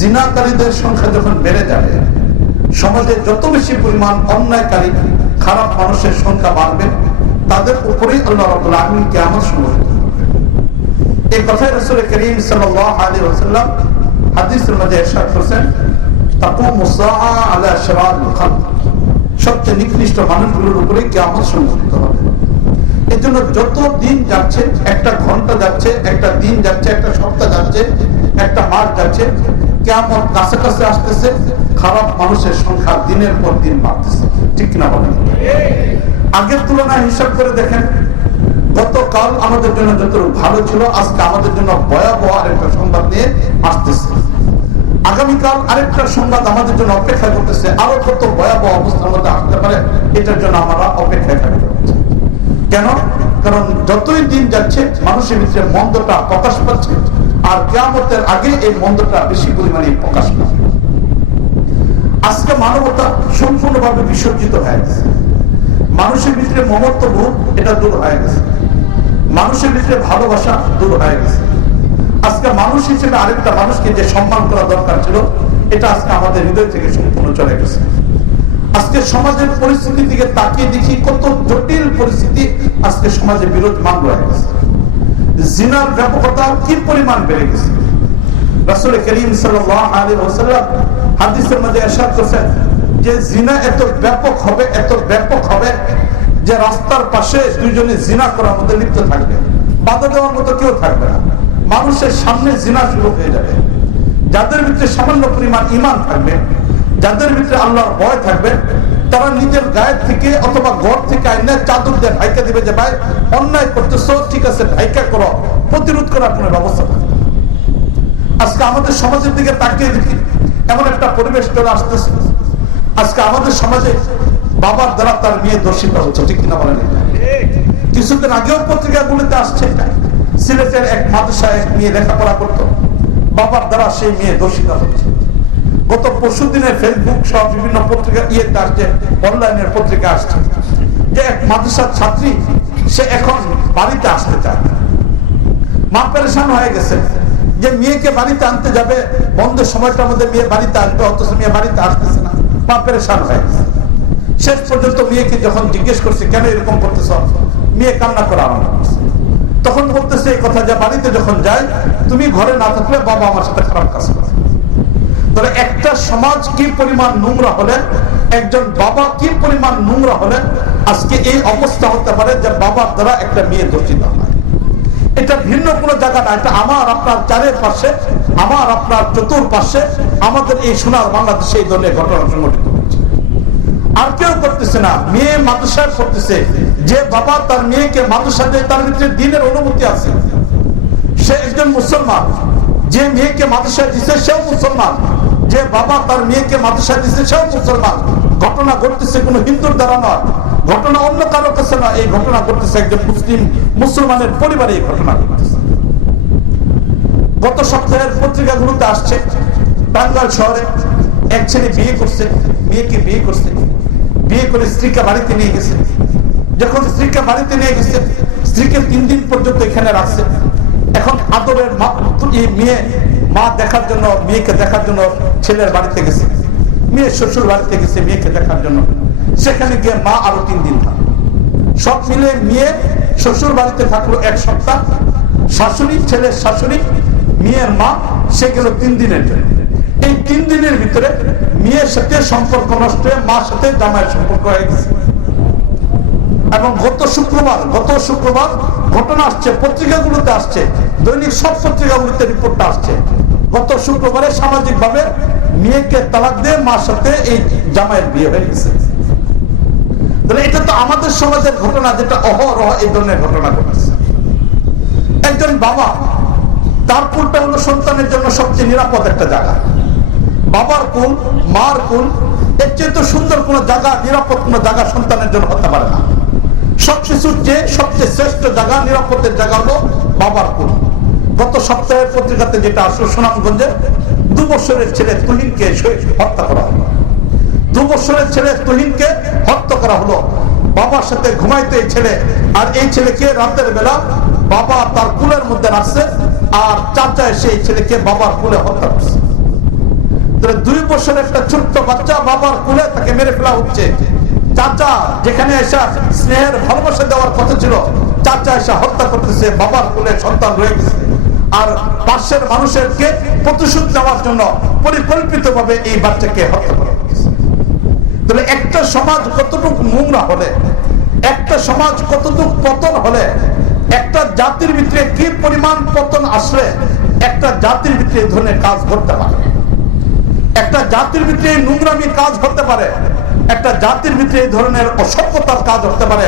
জিনাকারীদের সংখ্যা যখন বেড়ে যাবে, সমাজে যত বেশি পরিমাণ অন্যায়কারী খারাপ মানুষের সংখ্যা বাড়বে, তাদের উপরেই আল্লাহ রাব্বুল আলামিন কিয়ামত সংঘটিত করবেন। এই কথাই রাসূল করিম সাল্লাল্লাহু আলাইহি ওয়াসাল্লাম হাদিসের মধ্যে ইরশাদ করেছেন, তাকুমু সাআ আলা শিরারিল খালক, সবচেয়ে নিকৃষ্ট মানুষগুলোর উপরে কিয়ামত সংঘটিত হবে। এর জন্য যত দিন যাচ্ছে, একটা ঘন্টা যাচ্ছে, একটা দিন যাচ্ছে, একটা সপ্তাহ যাচ্ছে, একটা মাস যাচ্ছে, কিয়ামত কাছাকাছি আসতেছে, খারাপ মানুষের সংখ্যা দিনের পর দিন বাড়তেছে। ঠিক কিনা বলেন? আগের তুলনায় হিসাব করে দেখেন, গতকাল আমাদের জন্য যতটুকু ভালো ছিল, আজকে আমাদের জন্য ভয়াবহ আরেকটা সংবাদ নিয়ে আসতেছে। আগামীকাল আরেকটা সংবাদ আমাদের জন্য অপেক্ষা করতেছে, আরো কত ভয়াবহ অবস্থার মধ্যে আসতে পারে, এটার জন্য আমরা অপেক্ষায় থাকতে হচ্ছে। কেন? কারণ যতই দিন যাচ্ছে মানুষের ভিতরে মন্দটা প্রকাশ পাচ্ছে, আর কিয়ামতের আগে এই মন্দটা বেশি পরিমাণে প্রকাশ পাচ্ছে। আজকে মানবতা সম্পূর্ণভাবে বিসর্জিত হয়ে গেছে। মানুষের ভিতরে মমত্ববোধ এটা দূর হয়ে গেছে, মানুষের ভিতরে ভালোবাসা দূর হয়ে গেছে। আজকে মানুষ হিসেবে আরেকটা মানুষকে যে সম্মান করা দরকার ছিল, এটা আজকে আমাদের হৃদয় থেকে সম্পূর্ণ চলে গেছে। আজকে সমাজের পরিস্থিতি দিকে তাকিয়ে দেখি কত জটিল পরিস্থিতি আজকে সমাজে বিরাজমান রয়ে গেছে। জিনার ব্যাপকতা কি পরিমাণ বেড়ে গেছে। রাসূল করিম সাল্লাল্লাহু আলাইহি ওয়াসাল্লাম হাদিসের মধ্যে ইরশাদ করেছেন যে জিনা এত ব্যাপক হবে, এত ব্যাপক হবে যে রাস্তার পাশে দুইজনে জিনা করার মধ্যে লিপ্ত থাকবে, বাধা দেওয়ার মতো কেউ থাকবে না। মানুষের সামনে জিনা শুরু হয়ে যাবে। যাদের ভিতরে সামান্য পরিমাণ ঈমান থাকবে, যাদের ভিতরে আল্লাহর ভয় থাকবে, তারা নিজের গায়ের থেকে অথবা ঘর থেকে আইনা চাদর দিয়ে ঢাইকা দিবে যে ভাই অন্যায় করতেছো, ঠিক আছে ঢাইকা করো, প্রতিরোধ করার কোনো ব্যবস্থা থাকবে। আজকে আমাদের সমাজের দিকে তাকিয়ে দেখি এমন একটা পরিবেশ চলে আসতেছে। আজকে আমাদের সমাজে বাবার দ্বারা তার মেয়ে দর্শিত হচ্ছে। ঠিক কিনা বলেন? কিছুদিন আগেও পত্রিকাগুলিতে আসছে, সিলেটের এক মাদ্রাসায় এক মেয়ে লেখাপড়া করতো, বাবার দ্বারা সেই মেয়ে দর্শিত হচ্ছে। গত পরশু দিনে ফেসবুক সহ বিভিন্ন পত্রিকা ইয়েতে আসছে, অনলাইনের পত্রিকা আসছে যে এক মাদ্রাসার ছাত্রী, সে এখন বাড়িতে আসতে চায়। মা পেরেশান হয়ে গেছে যে মেয়েকে বাড়িতে আনতে যাবে, বন্ধের সময়টার মধ্যে মেয়ে বাড়িতে আসবে, অথচ মেয়ে বাড়িতে আসতেছে না। মা পেরেশান হয়ে গেছে। শেষ পর্যন্ত মেয়েকে যখন জিজ্ঞেস করছে কেন এরকম করতেছ, মেয়ে কান্না করা আরম্ভ করছে। তখন বলতেছে এই কথা যে বাড়িতে যখন যাই, তুমি ঘরে না থাকলে বাবা আমার সাথে খারাপ কাজ করে। তাহলে একটা সমাজ কি পরিমাণ নোংরা হলে, একজন বাবা কি পরিমাণ নোংরা হলে আজকে এই অবস্থা হতে পারে যে বাবার দ্বারা একটা মেয়ে দর্শিত হয়। এটা ভিন্ন কোনো জায়গা না, এটা আমার আপনার চারিপাশে, আমার আপনার চতুর্পাশে আমাদের এই সোনার বাংলাদেশে এই ধরনের ঘটনা সংঘটিত হচ্ছে। আর কেউ করতেছে না, মেয়ে মাদ্রাসায় পড়তেছে, যে বাবা তার মেয়েকে মাদ্রাসা দেয় তার ভিতরে দ্বীনের অনুমতি আছে, সে একজন মুসলমান। যে মেয়েকে মাদ্রাসায় দিচ্ছে সেও মুসলমান, যে বাবা তার মেয়েকে মাদ্রাসায় দিচ্ছে সেও মুসলমান। ঘটনা ঘটতেছে কোনো হিন্দুর দ্বারা নয়, ঘটনা অন্য কারো কাছে নয়, এই ঘটনা ঘটতেছে একজন মুসলমানের পরিবারে এই ঘটনা ঘটতেছে। গত সপ্তাহের পত্রিকাগুলোতে আসছে, টাঙ্গাইল শহরে এক ছেলে বিয়ে করছে, মেয়েকে বিয়ে করছে, বিয়ে করে স্ত্রীকে বাড়িতে নিয়ে গেছে। যখন স্ত্রীকে বাড়িতে নিয়ে গেছে, স্ত্রীকে 3 দিন পর্যন্ত এখানে রাখছে। এখন আদরের মেয়ে মা দেখার জন্য, মেয়েকে দেখার জন্য ছেলের বাড়িতে গেছে, মেয়ে শ্বশুর বাড়িতে গেছে মেয়েকে দেখার জন্য। সেখানে গিয়ে মা আরো 3 দিন থাকলো। সব মিলে মেয়ে শ্বশুর বাড়িতে থাকলো 1 সপ্তাহ, শাশুড়ি, ছেলের শাশুড়ি, মেয়ের মা, সে গেল 3 দিনের জন্য। এই 3 দিনের ভিতরে মেয়ের সাথে সম্পর্ক নষ্ট হয়ে মার সাথে জামাইয়ের সম্পর্ক হয়ে গেছে। এবং গত শুক্রবার ঘটনা আসছে, পত্রিকাগুলোতে আসছে, দৈনিক সব পত্রিকাগুলোতে রিপোর্টটা আসছে। গত শুক্রবারে সামাজিক ভাবে মেয়েকে তালাক দিয়ে মার সাথে এই জামাইয়ের বিয়ে হয়ে গেছে। তাহলে এটা তো আমাদের সমাজের ঘটনা, যেটা অহরহ এই ধরনের ঘটনা ঘটেছে। একজন বাবা, তার কুলটা হলো সন্তানের জন্য সবচেয়ে নিরাপদ একটা জায়গা। বাবার কুল, মার কুল, এর চেয়ে তো সুন্দর কোন জায়গা, নিরাপদ কোন জায়গা সন্তানের জন্য হতে পারে না। সবকিছুর চেয়ে সবচেয়ে শ্রেষ্ঠ জায়গা, নিরাপত্তের জায়গা হলো বাবার কুল। গত সপ্তাহের পত্রিকাতে যেটা আসলো, সুনামগঞ্জে 2 বছরের ছেলে তুহিনকে হত্যা করা হলো। 2 বছরের ছেলে তুহিনকে হত্যা করা হলো। বাবার সাথে ঘুমাইতে এই ছেলে, আর এই ছেলেকে রাতের বেলা বাবা তার কুলের মধ্যে রাখছে, আর চাচা এসে এই ছেলেকে বাবার কুলে হত্যা করছে। 2 বছরের একটা ছোট্ট বাচ্চা বাবার কোলে তাকে মেরে ফেলা হচ্ছে। চাচা যেখানে এসে স্নেহের ভালোবাসা দেওয়ার কথা ছিল, চাচা এসে হত্যা করতেছে, বাবার কোলে সন্তান রয়ে গেছে। আর পাশের মানুষেরকে প্রতিশোধ নেওয়ার জন্য পরিকল্পিতভাবে এই বাচ্চাকে হত্যা করা হয়েছে। তাহলে একটা সমাজ কতটুকু নোংরা হলে, একটা সমাজ কতটুকু পতন হলে, একটা জাতির ভিতরে কি পরিমাণ পতন আসলে একটা জাতির ভিতরে এই ধরনের কাজ করতে পারে, একটা জাতির ভিতরে নোংরামি কাজ হতে পারে, একটা জাতির ভিতরে এই ধরনের অসভ্যতার কাজ হতে পারে,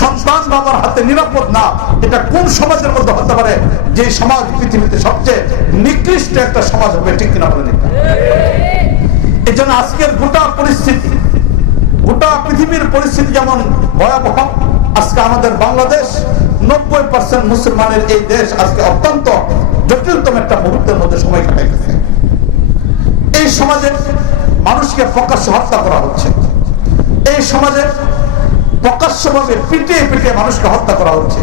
সন্তান বাবার হাতে নিরাপদ না, এটা কোন সমাজের মধ্যে হতে পারে যে সমাজ পৃথিবীতে সবচেয়ে নিকৃষ্ট একটা সমাজ হবে, ঠিক কিনা বলেন? এই জন্য আজকের গোটা পরিস্থিতি, গোটা পৃথিবীর পরিস্থিতি যেমন ভয়াবহ, আজকে আমাদের বাংলাদেশ 90% মুসলমানের এই দেশ আজকে অত্যন্ত জটিলতম একটা মুহূর্তের মধ্যে সময় কাটাইতেছে। এই সমাজে মানুষকে প্রকাশ্যে হত্যা করা হচ্ছে, এই সমাজে প্রকাশ্যভাবে পিটিয়ে পিটিয়ে মানুষকে হত্যা করা হচ্ছে।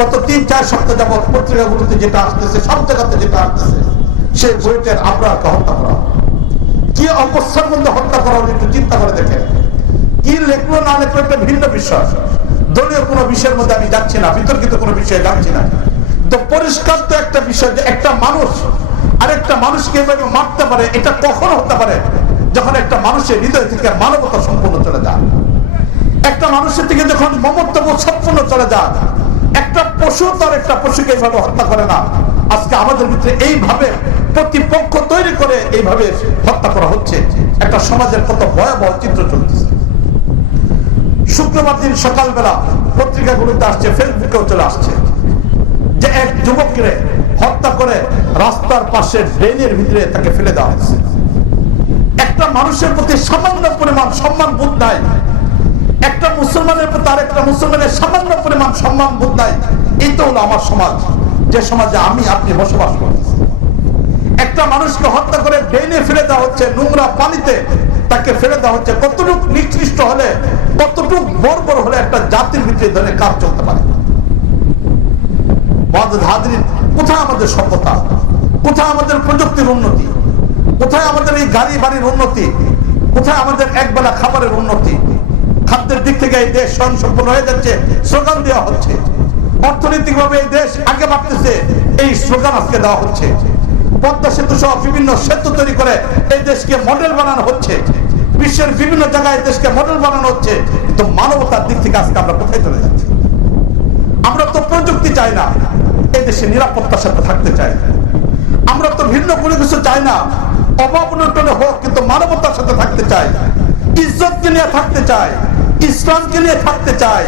গত 3-4 সপ্তাহ যাবৎ পত্রিকাগুলোতে যেটা আসতেছে, সব জায়গাতে যেটা আসতেছে, সেই বইটার আবরারকে হত্যা করা, কি অবস্থার মধ্যে হত্যা করা হলো একটু চিন্তা করে দেখেন। কি লেখলো না লেখলো একটা ভিন্ন বিষয়, দলীয় কোনো বিষয়ের মধ্যে আমি যাচ্ছি না, বিতর্কিত কোনো বিষয়ে যাচ্ছি না। তো পরিষ্কার তো একটা বিষয় যে একটা মানুষ আরেকটা মানুষকে এভাবে মারতে পারে, এটা কখন হতে পারে? যখন একটা মানুষের হৃদয় থেকে মানবতা সম্পূর্ণ চলে যায়, একটা মানুষের থেকে যখন মমত্ববোধ সম্পূর্ণ চলে যায়। একটা পশু তার একটা পশুকে এইভাবে হত্যা করে না। আজকে আমাদের ভিতরে এইভাবে প্রতিপক্ষ তৈরি করে এইভাবে হত্যা করা হচ্ছে। একটা সমাজের কত ভয়াবহ চিত্র চলতেছে। শুক্রবার দিন সকালবেলা পত্রিকাগুলোতে আসছে, ফেসবুকেও চলে আসছে যে এক যুবককে হত্যা করে রাস্তার পাশে ড্রেনের ভিতরে তাকে ফেলে দেওয়া হয়েছে। একটা মানুষের প্রতি সামান্য পরিমাণ সম্মান বোধ নাই, একটা মুসলমানের প্রতি আরেকটা মুসলমানের সামান্য পরিমাণ সম্মান বোধ নাই। এই তো হলো আমার সমাজ, যে সমাজে আমি আপনি বসবাস করতেছি। একটা মানুষকে হত্যা করে ড্রেনে ফেলে দেওয়া হচ্ছে, নোংরা পানিতে তাকে ফেলে দেওয়া হচ্ছে। কতটুকু নিকৃষ্ট হলে, কতটুকু বর্বর হলে একটা জাতির ভিতরে ধরে কাজ চলতে পারে? কোথায় আমাদের সভ্যতা, কোথায় আমাদের প্রযুক্তির উন্নতি, কোথায় আমাদের এই গাড়ি বাড়ির উন্নতি, কোথায় আমাদের একবেলা খাবারের উন্নতি? খাদ্যের দিক থেকে এই দেশ স্বয়ংসম্পূর্ণ হয়ে যাচ্ছে, স্লোগান দেওয়া হচ্ছে। অর্থনৈতিক ভাবে এই দেশ আগে বাড়তেছে, এই স্লোগান আজকে দেওয়া হচ্ছে। পদ্মা সেতু সহ বিভিন্ন সেতু তৈরি করে এই দেশকে মডেল বানানো হচ্ছে, বিশ্বের বিভিন্ন জায়গায় দেশকে মডেল বানানো হচ্ছে। কিন্তু মানবতার দিক থেকে আজকে আমরা কোথায় চলে যাচ্ছি? আমরা তো প্রযুক্তি চাই না, এই দেশে নিরাপত্তার সাথে থাকতে চাই। আমরা তো ভিন্ন কোনো কিছু চাই না, অভাব অনটনে হোক, কিন্তু মানবতার সাথে থাকতে চাই, ইজ্জতকে নিয়ে থাকতে চাই, ইসলামকে নিয়ে থাকতে চাই,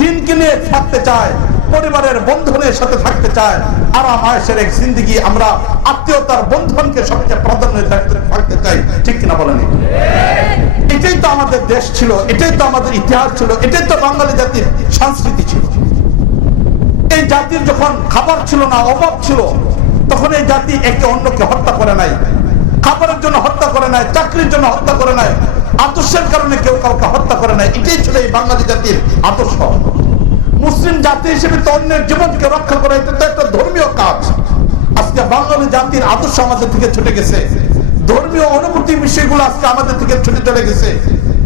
দিনকে নিয়ে থাকতে চাই, পরিবারের বন্ধনের সাথে থাকতে চাই, আরাম আয়েশের এক জিন্দেগি। আমরা আত্মীয়তার বন্ধনকে সবচেয়ে প্রাধান্য থাকতে চাই, ঠিক কিনা বলেন? এটাই তো আমাদের দেশ ছিল, এটাই তো আমাদের ইতিহাস ছিল, এটাই তো বাঙালি জাতির সংস্কৃতি ছিল। এই জাতির যখন খাবার ছিল না, অভাব ছিল, তখন এই জাতি একে অন্যকে হত্যা করে নাই, খাবারের জন্য হত্যা করে নাই, চাকরির জন্য হত্যা করে নাই, আদর্শের কারণে কেউ কাউকে হত্যা করে নাই। এটাই ছিল এই বাঙালি জাতির আদর্শ। মুসলিম জাতি হিসেবে তো অন্যের জীবনকে রক্ষা করা, এটা তো একটা ধর্মীয় কাজ। আজকে বাঙালি জাতির আদর্শ আমাদের থেকে ছুটে গেছে, ধর্মীয় অনুভূতি বিষয়গুলো আজকে আমাদের থেকে ছুটে চলে গেছে।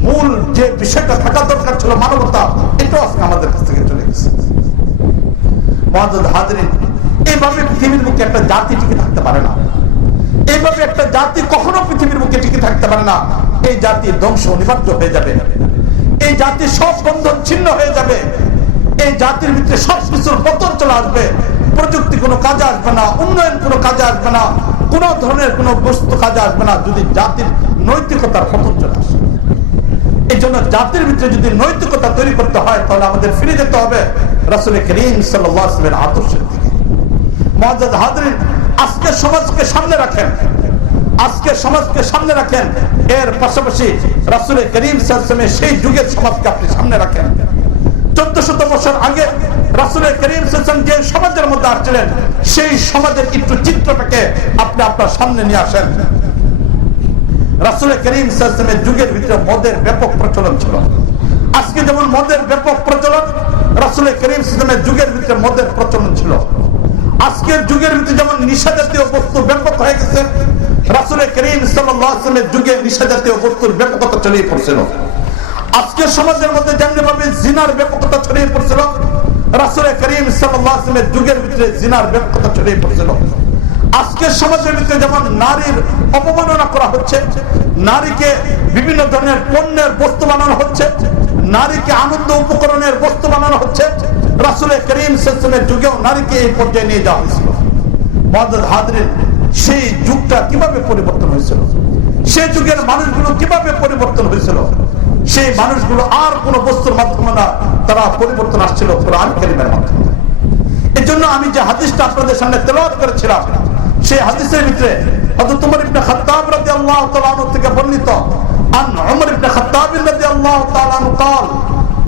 মূল যে বিষয়টা থাকা দরকার ছিল মানবতা, এটাও আজকে আমাদের কাছ থেকে চলে গেছে। এইভাবে পৃথিবীর বুকে একটা জাতি টিকে থাকতে পারে না, এইভাবে একটা জাতি কখনো পৃথিবীর বুকে টিকে থাকতে পারে না। এই জাতির ধ্বংস অনিবার্য হয়ে যাবে, এই জাতির সব বন্ধন ছিন্ন হয়ে যাবে, এই জাতির ভিতরে সবকিছুর পতন চলে আসবে। প্রযুক্তি কোনো কাজে আসবে না, উন্নয়ন কোনো কাজে আসবে না, কোন ধরনের কোনো বস্তু কাজে আসবে না যদি জাতির নৈতিকতার পতন চলে আসে। এই জন্য জাতির ভিতরে যদি নৈতিকতা তৈরি করতে হয়, তাহলে আমাদের ফিরে যেতে হবে রাসূল করিম সাল্লাল্লাহু আলাইহি ওয়াসাল্লামের আদর্শের দিকে। মুআজ্জাজ হাজরিন, আজকে সমাজকে সামনে রাখেন, আজকে সমাজকে সামনে রাখেন, এর পাশাপাশি রাসূল করিম সাল্লাল্লাহু আলাইহি ওয়াসাল্লামের সেই যুগের সমাজকে আপনি সামনে রাখেন। 1400 বছর আগে রাসূল করিম সাল্লাল্লাহু আলাইহি ওয়াসাল্লাম যে সমাজের মধ্যে আসছিলেন, সেই সমাজের একটু চিত্রটাকে আপনি আপনার সামনে নিয়ে আসেন। রাসূল করিম সাল্লাল্লাহু আলাইহি ওয়াসাল্লামের যুগের ভিতরে মদের ব্যাপক প্রচলন ছিল। আজকে যেমন মদের ব্যাপক প্রচলন, রাসূল করিম সাল্লাল্লাহু আলাইহি ওয়াসাল্লামের যুগের ভিতরে মদের প্রচলন ছিল। আজকের যুগের ভিতরে যেমন নিশা জাতীয় বস্তু ব্যাপক হয়ে গেছে, রাসূল করিম সাল্লাল্লাহু সাল্লাল্লাহু আলাইহি ওয়াসাল্লামের যুগে নিশা জাতীয় বস্তুর ব্যাপকতা ছড়িয়ে পড়ছিল। আজকের সমাজের মধ্যে যেমনিভাবে জিনার ব্যাপকতা ছড়িয়ে পড়ছিল, রাসূল করিম সাল্লাল্লাহু আলাইহি ওয়াসাল্লামের যুগের ভিতরে জিনার ব্যাপকতা ছড়িয়ে পড়ছিল। আজকের সমাজের ভিতরে যেমন নারীর অবমাননা করা হচ্ছে, নারীকে বিভিন্ন ধরনের পণ্যের বস্তু বানানো হচ্ছে, নারীকে আনন্দ উপকরণের বস্তু বানানো হচ্ছে, রাসূল করিম সাল্লাল্লাহু আলাইহি ওয়াসাল্লামের যুগেও নারীকে এই পর্যায়ে নিয়ে যাওয়া হয়েছিল। মুআজ্জাজ হাজরিন, সেই যুগটা কিভাবে পরিবর্তন হয়েছিল, সেই যুগের মানুষগুলো কিভাবে পরিবর্তন হয়েছিল, সেই মানুষগুলো আর কোন বস্তুর মাধ্যমে না, তারা পরিবর্তন আসছিল কোরআন কারীমের মাধ্যমে। এই জন্য আমি যে হাদিসটা আপনাদের সামনে তেলাওয়াত করেছিলাম, সেই হাদিসের ভিতরে হযরত উমর ইবনে খাত্তাব রাদিয়াল্লাহু তাআলা আনহু থেকে বর্ণিত, আন উমর ইবনে খাত্তাব রাদিয়াল্লাহু তাআলা আনহু قال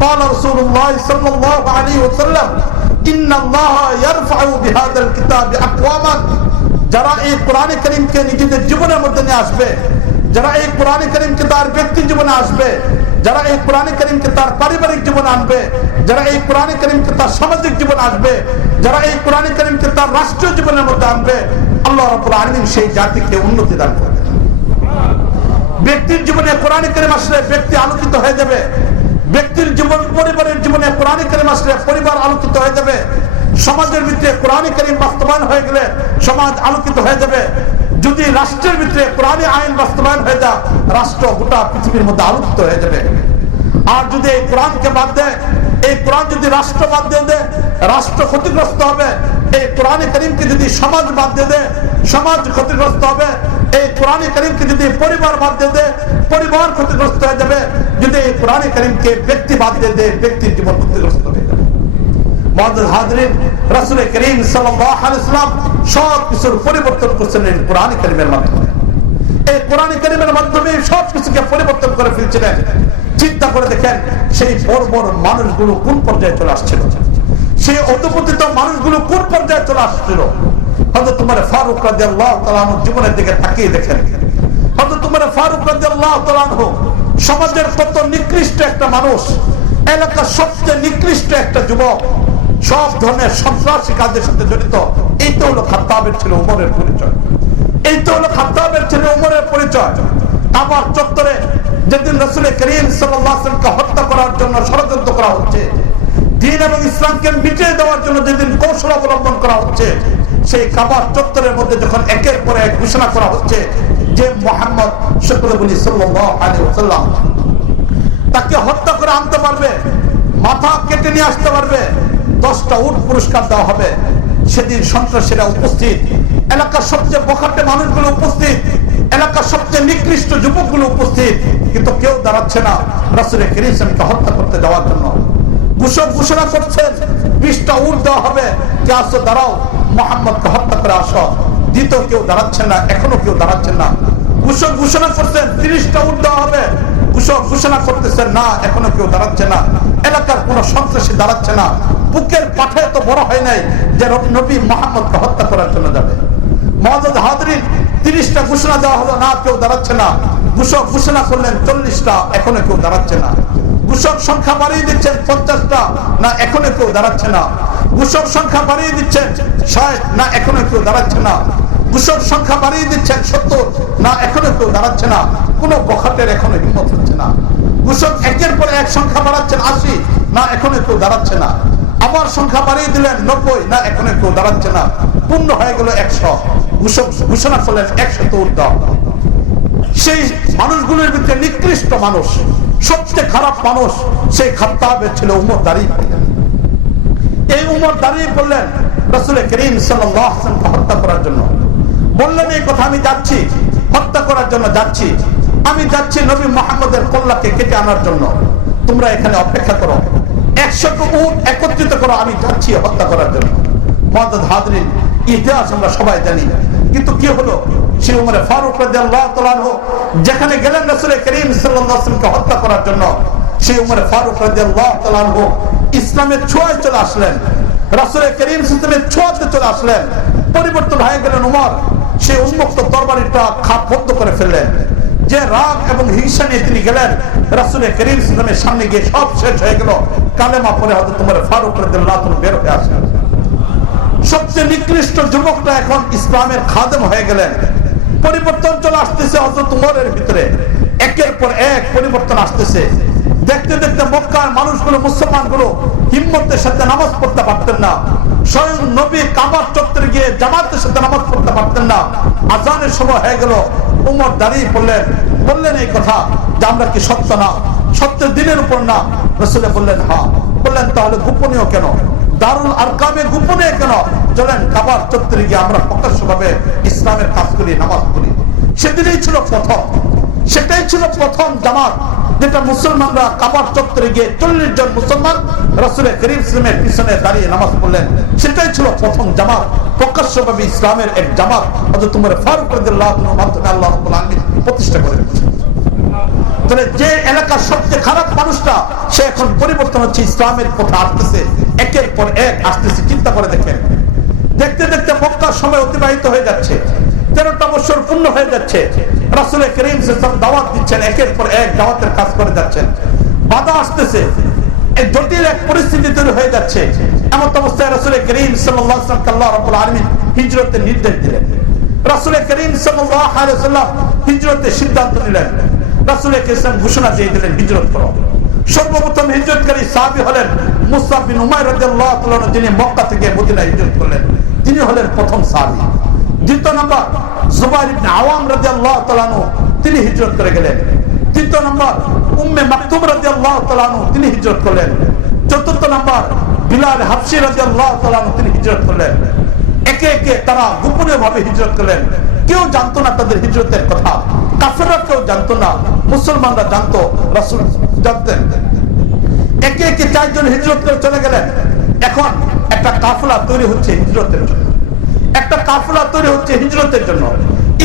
قال رسول الله صلى الله عليه وسلم ان الله يرفع بهذا الكتاب اقواما, যারা এই কোরআন কারীমকে নিজেদের জীবনের মধ্যে নিয়ে আসবে, যারা এই কোরআন কারীমকে তার ব্যক্তি জীবনে আসবে, যারা এই কোরআন কারীমকে তার পারিবারিক জীবনে আনবে, যারা এই কোরআন কারীমকে তার সামাজিক জীবনে আসবে, যারা এই কোরআন কারীমকে তার রাষ্ট্রীয় জীবনের মধ্যে আনবে, আল্লাহ রাব্বুল আলামিন সেই জাতিকে উন্নতি দান করবেন। ব্যক্তির জীবনে কোরআন কারীম আসলে ব্যক্তি আলোকিত হয়ে যাবে, ব্যক্তির জীবন পরিবারের জীবনে কোরআন কারীম আসলে পরিবার আলোকিত হয়ে যাবে, সমাজের ভিতরে কোরআন কারীম বাস্তবায়ন হয়ে গেলে সমাজ আলোকিত হয়ে যাবে। যদি রাষ্ট্রের ভিতরে কোরআন আইন বাস্তবায়ন হয়ে যায়, রাষ্ট্র গোটা পৃথিবীর মধ্যে আলোকিত হয়ে যাবে। আর যদি এই কোরআনকে বাদ দেয়, এই কোরআন যদি রাষ্ট্র বাদ দিয়ে দেয়, রাষ্ট্র ক্ষতিগ্রস্ত হবে। এই কোরআন কারীমকে যদি সমাজ বাদ দিয়ে দেয়, সমাজ ক্ষতিগ্রস্ত হবে। এই কোরআন কারীমকে যদি পরিবার বাদ দিয়ে দেয়, পরিবার ক্ষতিগ্রস্ত হয়ে যাবে। যদি এই কোরআন কারীমকে ব্যক্তি বাদ দিয়ে দেয়, ব্যক্তির জীবন ক্ষতিগ্রস্ত হয়ে যাবে। মুআজ্জাজ হাজরিন, রাসূল করিম সাল্লাল্লাহু আলাইহি ওয়াসাল্লাম সব কিছুর পরিবর্তন করেছিলেন কোরআন কারীমের মাধ্যমে। এই কোরআন কারীমের মাধ্যমে সব কিছুকে পরিবর্তন করে ফেলছিলেন। চিন্তা করে দেখেন, সেই বড় বড় মানুষগুলো কোন পর্যায়ে চলে আসছিল, সেই অধঃপতিত মানুষগুলো কোন পর্যায়ে চলে আসছিল। হযরত উমর ফারুক রাদিয়াল্লাহু তাআলা আনহু জীবনের দিকে তাকিয়ে দেখেন, হযরত উমর ফারুক রাদিয়াল্লাহু তাআলা আনহু সমাজের কত নিকৃষ্ট একটা মানুষ, এলাকার সবচেয়ে নিকৃষ্ট একটা যুবক, সব ধরনের সন্ত্রাসী কাজের সাথে জড়িত। এই তো হলো খাত্তাবের ছিল উমরের পরিচয়, এই তো হলো খাত্তাবের ছিল উমরের পরিচয়। আবার চত্বরে যেদিন রাসূল করিম সাল্লাল্লাহু আলাইহি ওয়াসাল্লামকে হত্যা করার জন্য ষড়যন্ত্র করা হচ্ছে, দ্বীন এবং ইসলামকে মিটিয়ে দেওয়ার জন্য যেদিন কৌশল অবলম্বন করা হচ্ছে, সেই কাবার চত্বরের মধ্যে যখন একের পর এক ঘোষণা করা হচ্ছে যে মুহাম্মদ সাল্লাল্লাহু আলাইহি ওয়াসাল্লাম তাকে হত্যা করে আনতে পারবে, মাথা কেটে নিয়ে আসতে পারবে, 10টা উট পুরস্কার দেওয়া হবে। সেদিন সন্ত্রাসীরা উপস্থিত, এলাকার সবচেয়ে বখাটে মানুষগুলো উপস্থিত, এলাকার সবচেয়ে নিকৃষ্ট যুবকগুলো উপস্থিত, কিন্তু কেউ দাঁড়াচ্ছে না রাসূল করিম সাল্লাল্লাহু আলাইহি ওয়াসাল্লামকে হত্যা করতে যাওয়ার জন্য। ঘোষণা করছেন 20টা উট দেওয়া হবে, কে আসো দাঁড়াও, মুহাম্মদকে হত্যা করে আসো। দ্বিতীয় কেউ দাঁড়াচ্ছেন না, এখনো কেউ দাঁড়াচ্ছেন না। ঘোষণা করছেন 30টা উট দেওয়া হবে, ঘোষণা করতেছেন না, এখনো কেউ দাঁড়াচ্ছে না। এলাকার কোন সন্ত্রাসী দাঁড়াচ্ছে না। বুকের পাঠে এত বড় হয় নাই যে নবী মুহাম্মদকে হত্যা করার জন্য যাবে। মুআজ্জাজ হাজরিন, 30টা ঘোষণা দেওয়া হলো, না কেউ দাঁড়াচ্ছে না। ঘোষণা করলেন 40টা, এখনো কেউ দাঁড়াচ্ছে না। ঘোষক সংখ্যা বাড়িয়ে দিচ্ছেন 50টা, না এখনো কেউ দাঁড়াচ্ছে না। ঘোষক সংখ্যা বাড়িয়ে দিচ্ছেন 60, না এখনো কেউ দাঁড়াচ্ছে না। ঘোষক সংখ্যা বাড়িয়ে দিচ্ছেন 70, না এখনো কেউ দাঁড়াচ্ছে না। কোন বখাটের এখনো হিম্মত হচ্ছে না। ঘোষক একের পর এক সংখ্যা বাড়াচ্ছেন 80, না এখনো কেউ দাঁড়াচ্ছে না। আবার সংখ্যা বাড়িয়ে দিলেন 90, না এখনো কেউ দাঁড়াচ্ছে না। পূর্ণ হয়ে গেল 100। ঘোষণা করলেন 100 উট দাও। সেই মানুষগুলোর ভিতরে নিকৃষ্ট মানুষ, সবচেয়ে খারাপ মানুষ সেই খাত্তাবের ছিল উমর দাঁড়িয়ে পড়লেন। এই উমর দাঁড়িয়ে পড়লেন রাসূল করিম সাল্লাল্লাহু আলাইহি ওয়াসাল্লামকে হত্যা করার জন্য। বললেন এই কথা, আমি যাচ্ছি হত্যা করার জন্য, যাচ্ছি আমি যাচ্ছি নবী মুহাম্মদের কল্লাকে কেটে আনার জন্য, তোমরা এখানে অপেক্ষা করো, 100 উট একত্রিত করো, আমি যাচ্ছি হত্যা করার জন্য। মুআজ্জাজ হাজরিন, ইতিহাস আমরা সবাই জানি, কিন্তু কি হলো, সেই উমর ফারুক রাদিয়াল্লাহু তাআলা আনহু যেখানে গেলেন রাসূল করিম সাল্লাল্লাহু আলাইহি ওয়াসাল্লামকে হত্যা করার জন্য, সেই উমর ফারুক রাদিয়াল্লাহু তাআলা আনহু ইসলামের ছোঁয়ায় চলে আসলেন, রাসূল করিম সাল্লাল্লাহু আলাইহি ওয়াসাল্লামের ছোঁয়াতে চলে আসলেন। পরিবর্তন হয়ে গেলেন উমর, সেই উন্মুক্ত তরবারিটা খাপ বন্ধ করে ফেললেন। যে রাগ এবং হিংসা নিয়ে তিনি গেলেন রাসূল করিম সাল্লাল্লাহু আলাইহি ওয়াসাল্লামের সামনে গিয়ে সব শেষ হয়ে গেল। কালেমা পড়ে হযরত উমর ফারুক রাদিয়াল্লাহু তাআলা বের হয়ে আসলেন। সবচেয়ে নিকৃষ্ট যুবকটা এখন ইসলামের খাদেম হয়ে গেলেন। পরিবর্তন চলে আসতেছে হযরত উমরের ভিতরে, একের পর এক পরিবর্তন আসতেছে। দেখতে দেখতে মক্কার মানুষগুলো, মুসলমানগুলো হিম্মতের সাথে নামাজ পড়তে পারতেন না। স্বয়ং নবী কাবার চত্বরে গিয়ে জামাতের সাথে নামাজ পড়তে পারতেন না। আজানের সময় হয়ে গেল, উমর দাঁড়িয়ে বললেন এই কথা যে আমরা কি সত্য না, সত্যের দিনের উপর না? রাসূল বললেন হ্যাঁ। বললেন তাহলে গোপনীয় কেন? দারুল আরকামে গোপনীয় কেন? চলেন কাবার চত্বরে গিয়ে আমরা প্রকাশ্যভাবে ইসলামের কাজ করি, নামাজ পড়ি। সেদিনই ছিল প্রথম, সেটাই ছিল প্রথম জামাত, যেটা মুসলমানরা কাবার চত্বরে গিয়ে 40 জন মুসলমান রাসূল করিম সাল্লাল্লাহু আলাইহি ওয়াসাল্লামের পিছনে দাঁড়িয়ে নামাজ পড়লেন। সেটাই ছিল প্রথম জামাত, প্রকাশ্যভাবে ইসলামের এক জামাত হযরত উমর ফারুক রাদিয়াল্লাহু আনহুর মাধ্যমে আল্লাহ রাব্বুল আলামিন প্রতিষ্ঠা করে দিয়েছেন। তাহলে যে এলাকার সবচেয়ে খারাপ মানুষটা, সে এখন পরিবর্তন হচ্ছে, ইসলামের পথে আসতেছে, একের পর এক আসতেছে। চিন্তা করে দেখেন, দেখতে দেখতে মক্কার সময় অতিবাহিত হয়ে যাচ্ছে, 13টা বছর পূর্ণ হয়ে যাচ্ছে। রাসূল করিম সাল্লাল্লাহু আলাইহি ওয়াসাল্লাম দাওয়াত দিচ্ছেন, একের পর এক দাওয়াতের কাজ করে যাচ্ছেন। বাধা আসতেছে, এক জটিল এক পরিস্থিতি তৈরি হয়ে যাচ্ছে। এমন অবস্থায় রাসূল করিম সাল্লাল্লাহু আলাইহি ওয়াসাল্লাম আল্লাহ রাব্বুল আলামিন হিজরতের নির্দেশ দিলেন। রাসূল করিম সাল্লাল্লাহু আলাইহি ওয়াসাল্লাম হিজরতের সিদ্ধান্ত নিলেন। রাসূল করিম ঘোষণা দিয়ে দিলেন হিজরত করো। সর্বপ্রথম হিজরতকারী সাহাবী হলেন মুসআব বিন উমাইর রাদিয়াল্লাহু তাআলা আনহু, যিনি মক্কা থেকে মদিনায় হিজরত করলেন। তিনি হলেন প্রথম সাহাবী। দ্বিতীয় নম্বর জুবাইর ইবনে আওয়াম রাদিয়াল্লাহু তাআলা আনহু, তিনি হিজরত করে গেলেন। তৃতীয় নম্বর উম্মে মাকতুম রাদিয়াল্লাহু তাআলা আনহু, তিনি হিজরত করলেন। চতুর্থ নম্বর বিলাল হাবশী রাদিয়াল্লাহু তাআলা আনহু, তিনি হিজরত করলেন। একে একে তারা গোপনীয়ভাবে হিজরত করলেন। কেউ জানতো না তাদের হিজরতের কথা, কাফেররা কেউ জানতো না, মুসলমানরা জানতো, রাসূল জানতেন। একে একে 4 জন হিজরত করে চলে গেলেন। এখন একটা কাফেলা তৈরি হচ্ছে হিজরতের জন্য, একটা কাফেলা তৈরি হচ্ছে হিজরতের জন্য।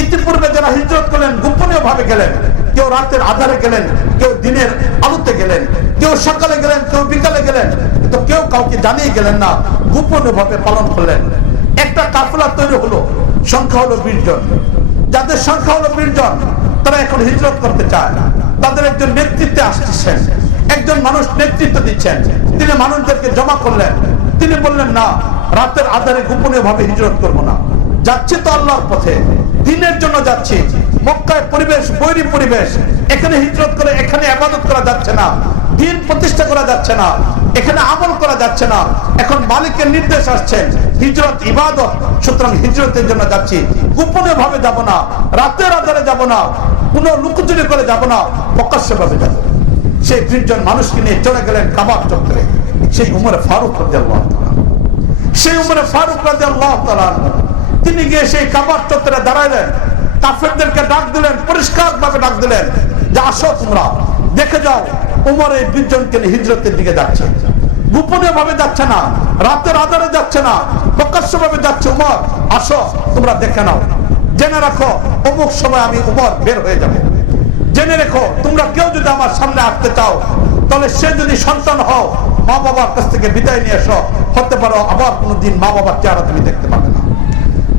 ইতিপূর্বে যারা হিজরত করলেন গোপনীয় ভাবে গেলেন, কেউ রাতের আধারে গেলেন, কেউ দিনের আলোতে গেলেন, কেউ সকালে গেলেন, কেউ বিকালে গেলেন, তো কেউ কাউকে জানিয়ে গেলেন না, গোপনীয় ভাবে পালন করলেন। একটা কাফেলা তৈরি হলো, সংখ্যা হলো 20 জন। যাদের সংখ্যা হলো 20 জন, তারা এখন হিজরত করতে চায়। তাদের একজন নেতৃত্বে আসছেন, একজন মানুষ নেতৃত্ব দিচ্ছেন। তিনি মানুষদেরকে জমা করলেন। তিনি বললেন না, রাতের আধারে গোপনীয় ভাবে হিজরত করবো না, যাচ্ছি তো আল্লাহর পথে, দিনের জন্য যাচ্ছি। মক্কায় পরিবেশ বৈরী পরিবেশ, এখানে হিজরত করে এখানে ইবাদত করা যাচ্ছে না, দিন প্রতিষ্ঠা করা যাচ্ছে না, এখানে আমল করা যাচ্ছে না। এখন মালিকের নির্দেশ আসছেন হিজরত ইবাদত, সুতরাং হিজরতের জন্য যাচ্ছি। গোপনীয় ভাবে যাব না, রাতের আধারে যাব না, কোন লুকোচুরি করে যাব না, প্রকাশ্যভাবে যাব। সেই 20 জন মানুষকে নিয়ে চলে গেলেন কাবার চত্বরে। সেই উমর ফারুক রাদিয়াল্লাহু তাআলা, সেই উমর ফারুক রাদিয়াল্লাহু তাআলা, তিনি গিয়ে সেই কাবার চত্বরে দাঁড়ালেন। কাফেরদেরকে ডাক দিলেন, পরিষ্কার ভাবে ডাক দিলেন যে আসো তোমরা দেখে যাও, উমর এই 20 জনকে নিয়ে হিজরতের দিকে যাচ্ছে। গোপনীয় ভাবে যাচ্ছে না, রাতের আধারে যাচ্ছে না, প্রকাশ্য ভাবে যাচ্ছে। উমর আসো, তোমরা দেখে নাও, জেনে রাখো অমুক সময় আমি উমর বের হয়ে যাব। জেনে রেখো, তোমরা কেউ যদি আমার সামনে আসতে চাও, তাহলে সে যদি সন্তান হও, মা বাবার কাছ থেকে বিদায় নিয়ে এসো, হতে পারো আবার কোনোদিন মা বাবার চেহারা তুমি দেখতে পাবে না।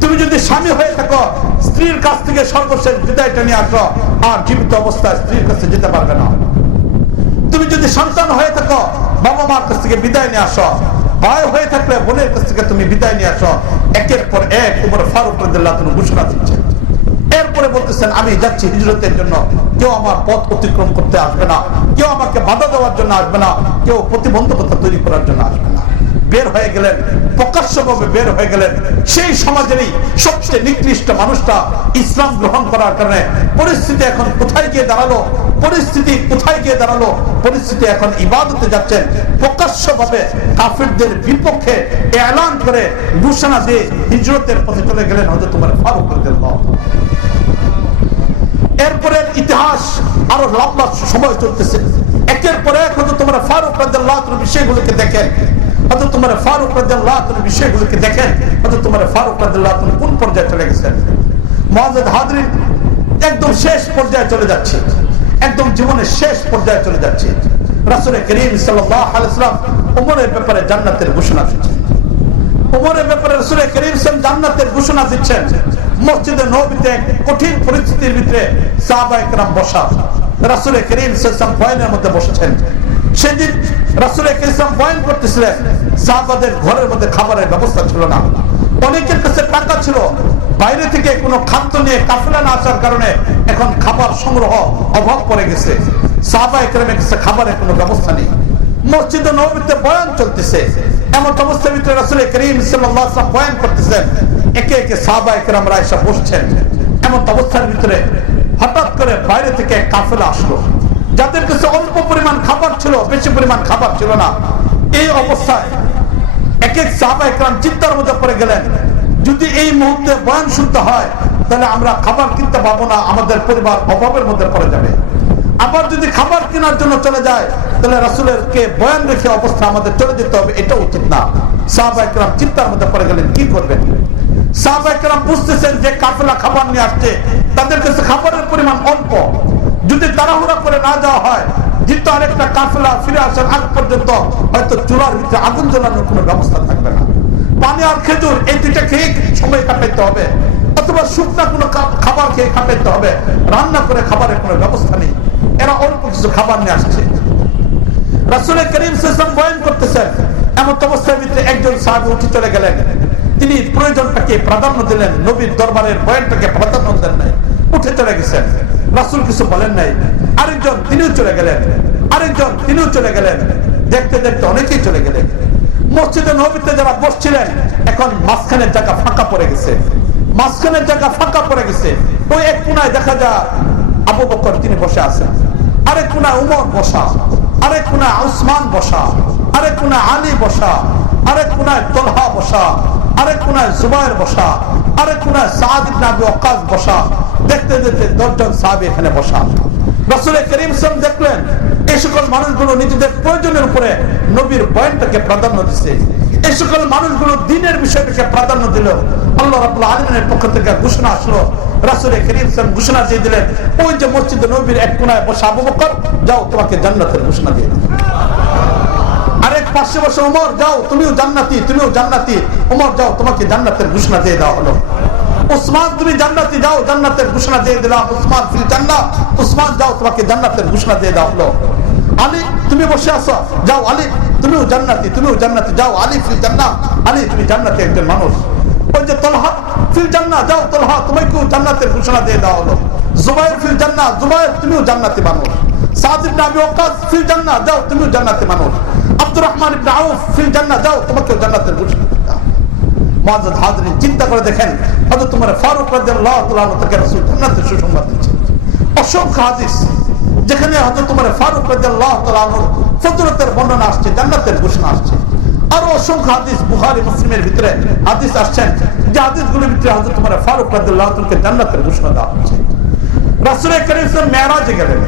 তুমি যদি স্বামী হয়ে থাকো, স্ত্রীর কাছ থেকে সর্বশেষ বিদায়টা নিয়ে আসো, আর জীবিত অবস্থায় স্ত্রীর কাছে যেতে পারবে না। তুমি যদি সন্তান হয়ে থাকো, বাবা মার কাছ থেকে বিদায় নিয়ে আসো। ভাই হয়ে থাকলে বোনের কাছ থেকে তুমি বিদায় নিয়ে আসো। একের পর এক উমর ফারুক রাদিয়াল্লাহু তাআলা ঘোষণা দিচ্ছেন। এরপরে বলতেছেন আমি যাচ্ছি হিজরতের জন্য, কেউ আমার পথ অতিক্রম করতে আসবে না, কেউ আমাকে বাধা দেওয়ার জন্য আসবে না, কেউ প্রতিবন্ধকতা তৈরি করার জন্য আসবে না। বের হয়ে গেলেন, প্রকাশ্যভাবে বের হয়ে গেলেন। সেই সমাজেরই সবচেয়ে নিকৃষ্ট মানুষটা ইসলাম গ্রহণ করার কারণে পরিস্থিতি এখন কোথায় গিয়ে দাঁড়ালো, পরিস্থিতি কোথায় গিয়ে দাঁড়ালো, পরিস্থিতি এখন ইবাদতে যাচ্ছেন। প্রকাশ্যভাবে কাফিরদের বিপক্ষে এলান করে ঘোষণা দিয়ে হিজরতের পথে চলে গেলেন হযরত উমর ফারুক রাদিয়াল্লাহু তাআলা। এরপরে ইতিহাস আরো লম্বা সময় চলতেছে। একের পর এক হযরত উমর ফারুক রাদিয়াল্লাহু তাআলা বিষয়গুলোকে দেখেন, হযরত উমর ফারুক রাদিয়াল্লাহু তাআলা বিষয়গুলোকে দেখেন, হযরত উমর ফারুক রাদিয়াল্লাহু তাআলা কোন পর্যায়ে চলে গেছেন। মুআজ্জাদ হাজরিন, একদম শেষ পর্যায়ে চলে যাচ্ছে, একদম জীবনের শেষ পর্যায়ে চলে যাচ্ছে। রাসূল করিম সাল্লাল্লাহু আলাইহি ওয়াসাল্লাম উমরের ব্যাপারে জান্নাতের ঘোষণা দিচ্ছেন। উমরের ব্যাপারে রাসূল করিম সাল্লাল্লাহু জান্নাতের ঘোষণা দিচ্ছেন। মসজিদে নববীতে কঠিন পরিস্থিতির ভিতরে সাহাবায়ে কেরাম বসা, রাসূল করিম সাল্লাল্লাহু বয়ানের মধ্যে বসেছেন। সেদিন রাসূল করিম বয়ান করতেছিলেন, সাহাবাদের ঘরের মধ্যে খাবারের ব্যবস্থা ছিল না। অনেকের কাছে টাকা ছিল, বাইরে থেকে কোনো খাদ্য নিয়ে কাফেলা না আসার কারণে এখন খাবার সংগ্রহ অভাব পড়ে গেছে। সাহাবায়ে কেরামের কাছে খাবারের কোনো ব্যবস্থা নেই। মসজিদে নববীতে বয়ান চলতেছে, এমন অবস্থার ভিতরে রাসূল করিম সাল্লাল্লাহু আলাইহি ওয়াসাল্লাম বয়ান করতেছেন, একে একে সাহাবায়ে কেরামরা এসে বসছেন। এমন অবস্থার ভিতরে হঠাৎ করে বাইরে থেকে কাফেলা আসলো, যাদের কাছে অল্প পরিমাণ খাবার ছিল, বেশি পরিমাণ খাবার ছিল না। এই অবস্থায় এক এক সাহাবায়ে কেরাম চিন্তার মধ্যে পড়ে গেলেন, যদি এই মুহূর্তে বয়ান শুনতে হয় তাহলে আমরা খাবার কিনতে পাবো না, আমাদের পরিবার অভাবের মধ্যে পড়ে যাবে। আবার যদি খাবার কেনার জন্য চলে যায় তাহলে রাসূলের কে বয়ান রেখে অবস্থা আমাদের চলে যেতে হবে, এটা উচিত না। সাহাবায়ে কেরাম চিন্তার মধ্যে পড়ে গেলেন, কি করবেন? সাহাবায়ে কেরাম বুঝতেছেন যে কাফেলা খাবার নিয়ে আসছে, তাদের কাছে খাবারের পরিমাণ অল্প। যদি তাড়াহুড়া করে না যাওয়া হয়, যেহেতু আরেকটা কাফেলা ফিরে আসার আগ পর্যন্ত হয়তো চুলার ভিতরে আগুন জ্বালানোর কোনো ব্যবস্থা থাকবে না। পানি আর খেজুর এই দুইটা খেয়ে সময় কাটাইতে হবে, অথবা শুকনা কোনো খাবার খেয়ে কাটাইতে হবে। রান্না করে খাবারের কোনো ব্যবস্থা নেই, এরা অল্প কিছু খাবার নিয়ে আসছে। রাসূল করিম সাল্লাল্লাহু আলাইহি ওয়াসাল্লাম বয়ান করতেছেন, এমন অবস্থার ভিতরে একজন সাহাবী উঠে চলে গেলেন। তিনি প্রয়োজনটাকে প্রাধান্য দিলেন, নবীর দরবারের বয়ানটাকে প্রাধান্য দেন নাই, উঠে চলে গেছেন। রাসূল কিছু বলেন নাই। আরেকজন তিনিও চলে গেলেন, আরেকজন তিনিও চলে গেলেন। দেখতে দেখতে অনেকেই চলে গেলেন। মসজিদে নববীতে যারা বসছিলেন, এখন মাঝখানের জায়গা ফাঁকা পড়ে গেছে, মাঝখানের জায়গা ফাঁকা পড়ে গেছে। ওই এক কোনায় দেখা যায় আবু বকর তিনি বসে আছেন, আরেক কোনায় উমর বসা, আরেক কোনায় উসমান বসা, আরেক কোনায় আলী বসা, আরেক কোনায় তালহা বসা, আরেক কোনায় জুবায়ের বসা, আরেক কোনায় সাদ ইবনে আবি ওয়াক্কাস বসা। দেখতে দেখতে 10 জন সাহাবী এখানে বসা। রাসূল করিম সাল্লাল্লাহু আলাইহি ওয়াসাল্লাম দেখলেন এই সকল মানুষগুলো নিজেদের প্রয়োজনের উপরে নবীর বয়ানটাকে প্রাধান্য দিচ্ছে। এই সকল মানুষগুলো দ্বীনের বিষয়টাকে প্রাধান্য দিল। আল্লাহ রাব্বুল আলামিনের পক্ষ থেকে ঘোষণা আসলো, রাসূল করিম সাল্লাল্লাহু আলাইহি ওয়াসাল্লাম ঘোষণা দিয়ে দিলেন, ওই যে মসজিদে নববীর এক কোনায় বসা আবু বকর, যাও তোমাকে জান্নাতের ঘোষণা দিয়ে দিলাম। আরেক পাশে বসে ওমর, যাও তুমিও জান্নাতি, তুমিও জান্নাতি। ওমর, যাও তোমাকে জান্নাতের ঘোষণা দিয়ে দেওয়া হলো। উসমান, তুমি জান্নাতি, যাও জান্নাতের ঘোষণা দিয়ে দিলাম। উসমান ফিল জান্নাহ, উসমান যাও তোমাকে জান্নাতের ঘোষণা দিয়ে দেওয়া হলো। আলী, তুমি বসে আছো, যাও আলী তুমিও জান্নাতি, তুমিও জান্নাতি, যাও আলী ফিল জান্নাহ, আলী তুমি জান্নাতি একজন মানুষ। ওই যে তালহা ফিল জান্নাহ, যাও তালহা তোমাকেও জান্নাতের ঘোষণা দিয়ে দেওয়া হলো। জুবায়ের ফিল জান্নাহ, জুবায়ের তুমিও জান্নাতি মানুষ। সাদ ইবনে আবি ওয়াক্কাস ফিল জান্নাহ, যাও তুমিও জান্নাতি মানুষ। আব্দুর রহমান ইবনে আউফ ফিল জান্নাহ, যাও তোমাকেও জান্নাতের ঘোষণা দিয়ে দেওয়া। মুআজ্জাজ হাজরিন, চিন্তা করে দেখেন, হযরত ওমর ফারুক রাদিয়াল্লাহু তাআলা আনহু থেকে রাসূল জান্নাতের সুসংবাদ দিচ্ছেন। অসংখ্য হাদিস যেখানে হযরত ওমর ফারুক রাদিয়াল্লাহু তাআলা আনহুর ফজিলতের বর্ণনা আসছে, জান্নাতের ঘোষণা আসছে। আরো অসংখ্য হাদিস বুখারী মুসলিমের ভিতরে হাদিস আসছেন, যে হাদিসগুলোর ভিতরে হযরত ওমর ফারুক রাদিয়াল্লাহু তাআলাকে জান্নাতের ঘোষণা দেওয়া হচ্ছে। রাসূল করিম সাল্লাল্লাহু আলাইহি ওয়াসাল্লাম মেরাজে গেলেন,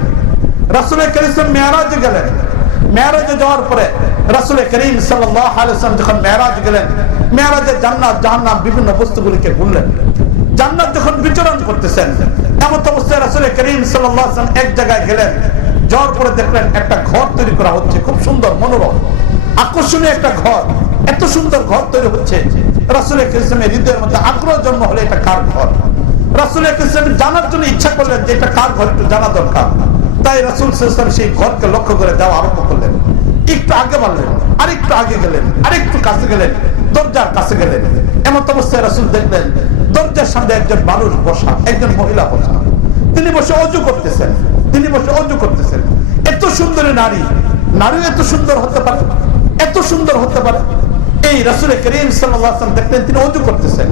রাসূল করিম সাল্লাল্লাহু আলাইহি ওয়াসাল্লাম মেরাজে গেলেন। মেরাজে যাওয়ার পরে রাসূল করিম সাল্লাল্লাহু আলাইহি ওয়াসাল্লাম যখন মেরাজ গেলেন, মেরাজে জান্নাত জাহান্নাম বিভিন্ন বস্তুগুলিকে ঘুরলেন। জান্নাত যখন বিচরণ করতেছেন, এমন অবস্থায় রাসূল করিম সাল্লাল্লাহু আলাইহি ওয়াসাল্লাম এক জায়গায় গেলেন। যাওয়ার পরে দেখলেন একটা ঘর তৈরি করা হচ্ছে, খুব সুন্দর মনোরম আকর্ষণীয় একটা ঘর। এত সুন্দর ঘর তৈরি হচ্ছে, রাসূল করিমের হৃদয়ের মধ্যে আগ্রহ জন্ম হলো, এটা কার ঘর? রাসূল করিম জানার জন্য ইচ্ছা করলেন যে এটা কার ঘর, একটু জানা দরকার। তাই রাসূল সাল্লাল্লাহু আলাইহি ওয়াসাল্লাম সেই ঘরকে লক্ষ্য করে যাওয়া আরম্ভ করলেন। একটু আগে বাড়লেন, আরেকটু আগে গেলেন, আরেকটু কাছে গেলেন, দরজার কাছে গেলেন। এমন অবস্থায় রাসূল দেখলেন দরজার সামনে একজন মানুষ বসা, একজন মহিলা বসা। তিনি বসে অজু করতেছেন, তিনি বসে অজু করতেছেন। এত সুন্দরী নারী, নারী এত সুন্দর হতে পারে, এত সুন্দর হতে পারে। এই রাসূল করিম সাল্লাল্লাহু আলাইহি ওয়াসাল্লাম দেখলেন তিনি অজু করতেছেন।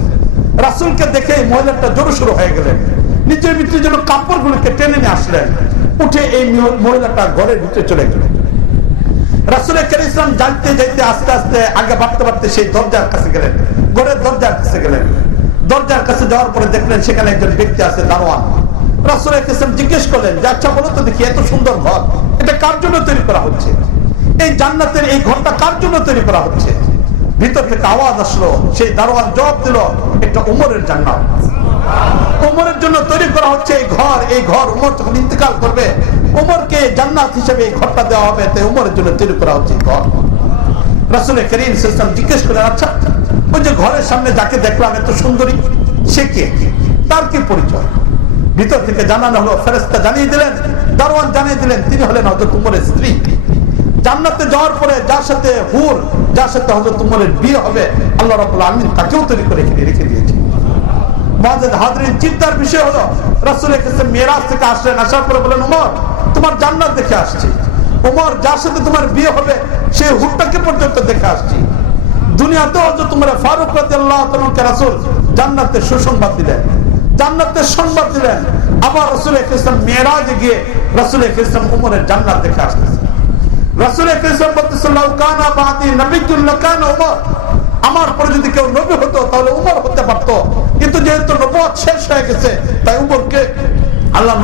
রাসূলকে দেখে মহিলাটা জোরে শুরু হয়ে গেলেন, নিজের ভিতরে যেন কাপড়গুলোকে টেনে নিয়ে আসলেন। উঠে এই মহিলাটা ঘরের ভিতরে চলে গেলেন। রাসূল করিম সাল্লাল্লাহু জানতে যাইতে আস্তে আস্তে আগে বাড়তে বাড়তে সেই দরজার কাছে গেলেন, ঘরের দরজার কাছে গেলেন। দরজার কাছে যাওয়ার পরে দেখলেন সেখানে একজন ব্যক্তি আছে, দারোয়ান। রাসূল করিম সাল্লাল্লাহু জিজ্ঞেস করলেন যে, আচ্ছা বলো তো দেখি, এত সুন্দর ঘর এটা কার জন্য তৈরি করা হচ্ছে? এই জান্নাতের এই ঘরটা কার জন্য তৈরি করা হচ্ছে? ভিতর থেকে আওয়াজ আসলো, সেই দারোয়ান জবাব দিল, এটা ওমরের জান্নাত, ওমরের জন্য তৈরি করা হচ্ছে এই ঘর। এই ঘর ওমর যখন ইন্তেকাল করবে, ওমরকে জান্নাত হিসেবে এই ঘরটা দেওয়া হবে, তাই ওমরের জন্য তৈরি করা হচ্ছে ঘর। রাসূল করিম সাল্লাল্লাহু আলাইহি ওয়াসাল্লাম জিজ্ঞেস করলেন, আচ্ছা ওই যে ঘরের সামনে যাকে দেখলাম এত সুন্দরী, সে কে, তার কি পরিচয়? ভিতর থেকে জানানো হলো, ফেরেশতা জানিয়ে দিলেন, দারোয়ান জানিয়ে দিলেন, তিনি হলেন হযরত ওমরের স্ত্রী। জান্নাতে যাওয়ার পরে যার সাথে হুর, যার সাথে হযরত উমরের বিয়ে হবে, আল্লাহ রাব্বুল আলামিন তাকেও তৈরি করে রেখে দিয়েছে। মুআজ্জাজ হাজরিন, চিন্তার বিষয় হলো রাসূল কাছে মিরাজ থেকে আসলেন, আসার পরে বলেন, উমর তোমার জান্নাত দেখে আসছি। উমর, যার সাথে তোমার বিয়ে হবে সেই হুরটাকে পর্যন্ত দেখে আসছি। দুনিয়াতেও হযরত উমর ফারুক রাদিয়াল্লাহু তাআলাকে রাসূল জান্নাতের সুসংবাদ দিলেন, জান্নাতের সংবাদ দিলেন। আবার রাসূল ইসলাম মিরাজে গিয়ে রাসূল ইসলাম উমরের জান্নাত দেখে আসতেছেন। রাসূল ইসলাম বলতেছেন, লাউ কানা বাদি নবিয়্যুন লাকানা উমর, আমার পরে যদি কেউ নবী হতো তাহলে উমর হতে পারতো, কিন্তু যেহেতু নবুয়ত শেষ হয়ে গেছে তাই উমরকে আল্লাহ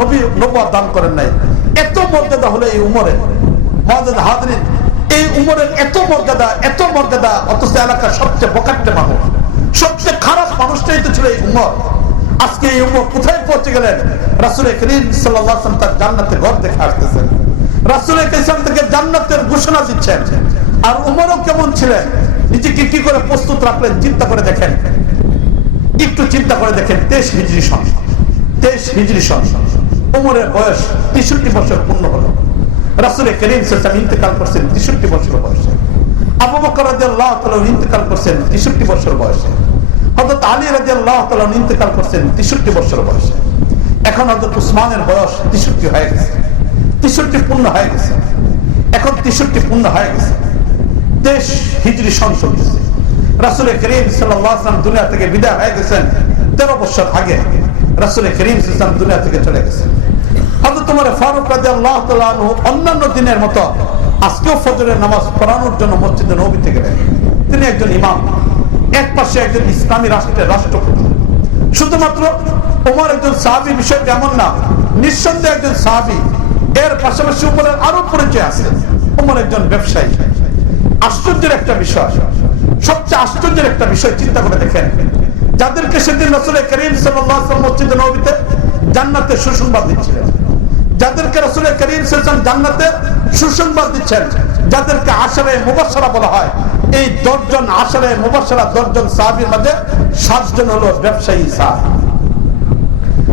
নবুয়ত দান করেন নাই। এত মর্যাদা হলো এই উমরের। মুআজ্জাজ হাজরিন, এই উমরের এত মর্যাদা, অথচ এলাকার সবচেয়ে বকাট্টে মানুষ, সবচেয়ে খারাপ মানুষটাই তো ছিল এই উমর। আজকে এই উমর কোথায় পৌঁছে গেলেন? রাসূল করিম সাল্লাল্লাহু আলাইহি ওয়াসাল্লাম তার জান্নাতের ঘর দেখে আসতেছেন, রাসূল করিম থেকে জান্নাতের ঘোষণা দিচ্ছেন। আর উমরও কেমন ছিলেন, নিজেকে কি করে প্রস্তুত রাখলেন চিন্তা করে দেখেন, একটু চিন্তা করে দেখেন। 23 হিজরি সন উমরের বয়স 63 বছর পূর্ণ হলো। রাসূল করিম সাল্লাল্লাহু আলাইহি ওয়াসাল্লাম ইন্তেকাল করছেন 63 বছর বয়সে। আবু বকর রাদিয়াল্লাহু তাআলা ইন্তেকাল করছেন 63 বছর বয়সে। হযরত আলী রাদিয়াল্লাহু তাআলা ইন্তেকাল করছেন 63 বছর বয়সে। এখন হযরত উসমানের বয়স 63 হয়ে গেছে, 63 পূর্ণ হয়ে গেছে। এখন 63 পূর্ণ হয়ে গেছে। 23 হিজরি সন চলতেছে। রাসূল করিম সাল্লাল্লাহু আলাইহি ওয়াসাল্লাম দুনিয়া থেকে বিদায় হয়ে গেছেন 13 বছর আগে। রাসূল করিম সাল্লাল্লাহু আলাইহি ওয়াসাল্লাম দুনিয়া থেকে চলে গেছেন। হযরত ওমর ফারুক রাদিয়াল্লাহু তাআলা আনহু অন্যান্য দিনের মতো আজকেও ফজরের নামাজ পড়ানোর জন্য মসজিদে নববীতে গেলেন। তিনি একজন ইমাম, এক পাশে একজন ইসলামী রাষ্ট্রের রাষ্ট্রপতি। শুধুমাত্র ওমর একজন সাহাবী বিষয়টা এমন না, নিঃসন্দেহে একজন সাহাবী। এর পাশাপাশি ওমরের আরো পরিচয় আছে। ওমর একজন ব্যবসায়ী। আশ্চর্যের একটা বিষয়, সবচেয়ে আশ্চর্যের একটা বিষয় চিন্তা করে দেখেন, যাদেরকে সেদিন রাসূল করিম সাল্লাল্লাহু আলাইহি ওয়াসাল্লাম মসজিদে নববীতে জান্নাতের সুসংবাদ দিচ্ছিলেন, যাদেরকে রাসূল করিম সাল্লাল্লাহু আলাইহি ওয়াসাল্লাম জান্নাতের সুসংবাদ দিচ্ছেন, যাদেরকে আশারে মুবাশশারা বলা হয়, এই 10 জন আশারে মুবাশশারা 10 জন সাহাবীর মাঝে 7 জন হলো ব্যবসায়ী সাহাবী।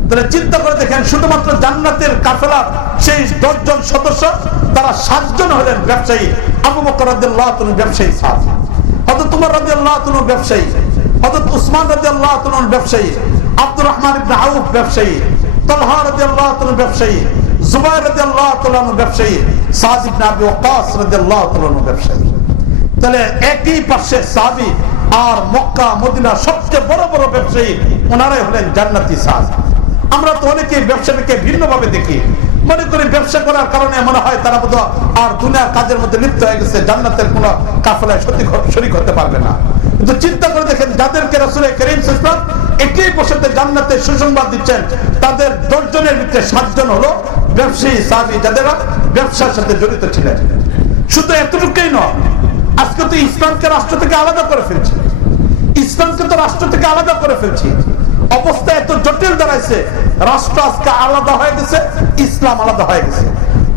তাহলে চিন্তা করে দেখেন, শুধুমাত্র জান্নাতের কাফেলার সেই 10 জন সদস্য, তারা 7 জন হলেন ব্যবসায়ী। আবু বকর রাদিয়াল্লাহু তাআলা ব্যবসায়ী সাহাবী, হযরত উমর রাদিয়াল্লাহু তাআলা ব্যবসায়ী, হযরত উসমান রাদিয়াল্লাহু তাআলা ব্যবসায়ী, আব্দুর রহমান ইবনে আউফ ব্যবসায়ী, তালহা রাদিয়াল্লাহু তাআলা ব্যবসায়ী, জুবাইর রাদিয়াল্লাহু তাআলা ব্যবসায়ী, সাদ ইবনে আবি ওয়াক্কাস রাদিয়াল্লাহু তাআলা ব্যবসায়ী। তাহলে একই পাশে সাহাবী আর মক্কা মদিনা সবচেয়ে বড় বড় ব্যবসায়ী, ওনারাই হলেন জান্নাতি সাহাবী। আমরা তো অনেকেই ব্যবসাটাকে ভিন্নভাবে দেখি, মনে করি ব্যবসা করার কারণে মনে হয় তারা বোধ আর দুনিয়ার কাজের মধ্যে লিপ্ত হয়ে গেছে, জান্নাতের কোন কাফেলায় শরীক হতে পারবে না। কিন্তু চিন্তা করে দেখেন, যাদেরকে রাসূল করিম সাল্লাল্লাহু আলাইহি ওয়াসাল্লাম একই বছরে জান্নাতের সুসংবাদ দিচ্ছেন, তাদের 10 জনের ভিতরে 7 জন হলো ব্যবসায়ী সাহাবী, যারা ব্যবসার সাথে জড়িত ছিলেন। শুধু এতটুকুই নয়, আজকে তো ইসলামকে রাষ্ট্র থেকে আলাদা করে ফেলছি, ইসলামকে তো রাষ্ট্র থেকে আলাদা করে ফেলছি। অবস্থা এত জটিল দাঁড়াইছে, রাষ্ট্র আজকে আলাদা হয়ে গেছে, ইসলাম আলাদা হয়ে গেছে।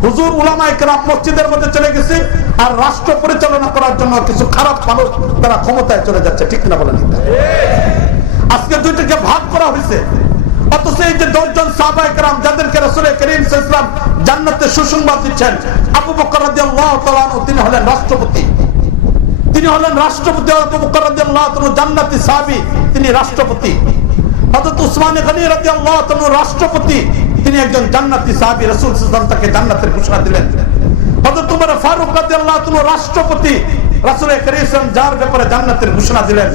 হুজুর উলামায়ে কেরাম মসজিদের মধ্যে চলে গেছে, আর রাষ্ট্র পরিচালনা করার জন্য কিছু খারাপ মানুষ তারা ক্ষমতায় চলে যাচ্ছে। ঠিক না বলেন? আজকে দুইটাকে ভাগ করা হয়েছে। অথচ এই যে 10 জন সাহাবায়ে কেরাম, যাদেরকে রাসূল করিম সাল্লাল্লাহু আলাইহি ওয়াসাল্লাম জান্নাতের সুসংবাদ দিচ্ছেন, আবু বকর রাদিয়াল্লাহু তাআলা আনহু তিনি হলেন রাষ্ট্রপতি। আবু বকর রাদিয়াল্লাহু তাআলা জান্নাতি সাহাবী, তিনি রাষ্ট্রপতি। হযরত উসমান গনি রাদিয়াল্লাহু তাআলা রাষ্ট্রপতি, তিনি একজন জান্নাতি সাহাবী। রাসূল সাল্লাল্লাহু আলাইহি ওয়াসাল্লাম তাকে জান্নাতের ঘোষণা দিলেন। হযরত উমর ফারুক রাদিয়াল্লাহু তাআলা রাষ্ট্রপতি, রাসূল করিম সাল্লাল্লাহু আলাইহি ওয়াসাল্লাম যার ব্যাপারে জান্নাতের ঘোষণা দিলেন।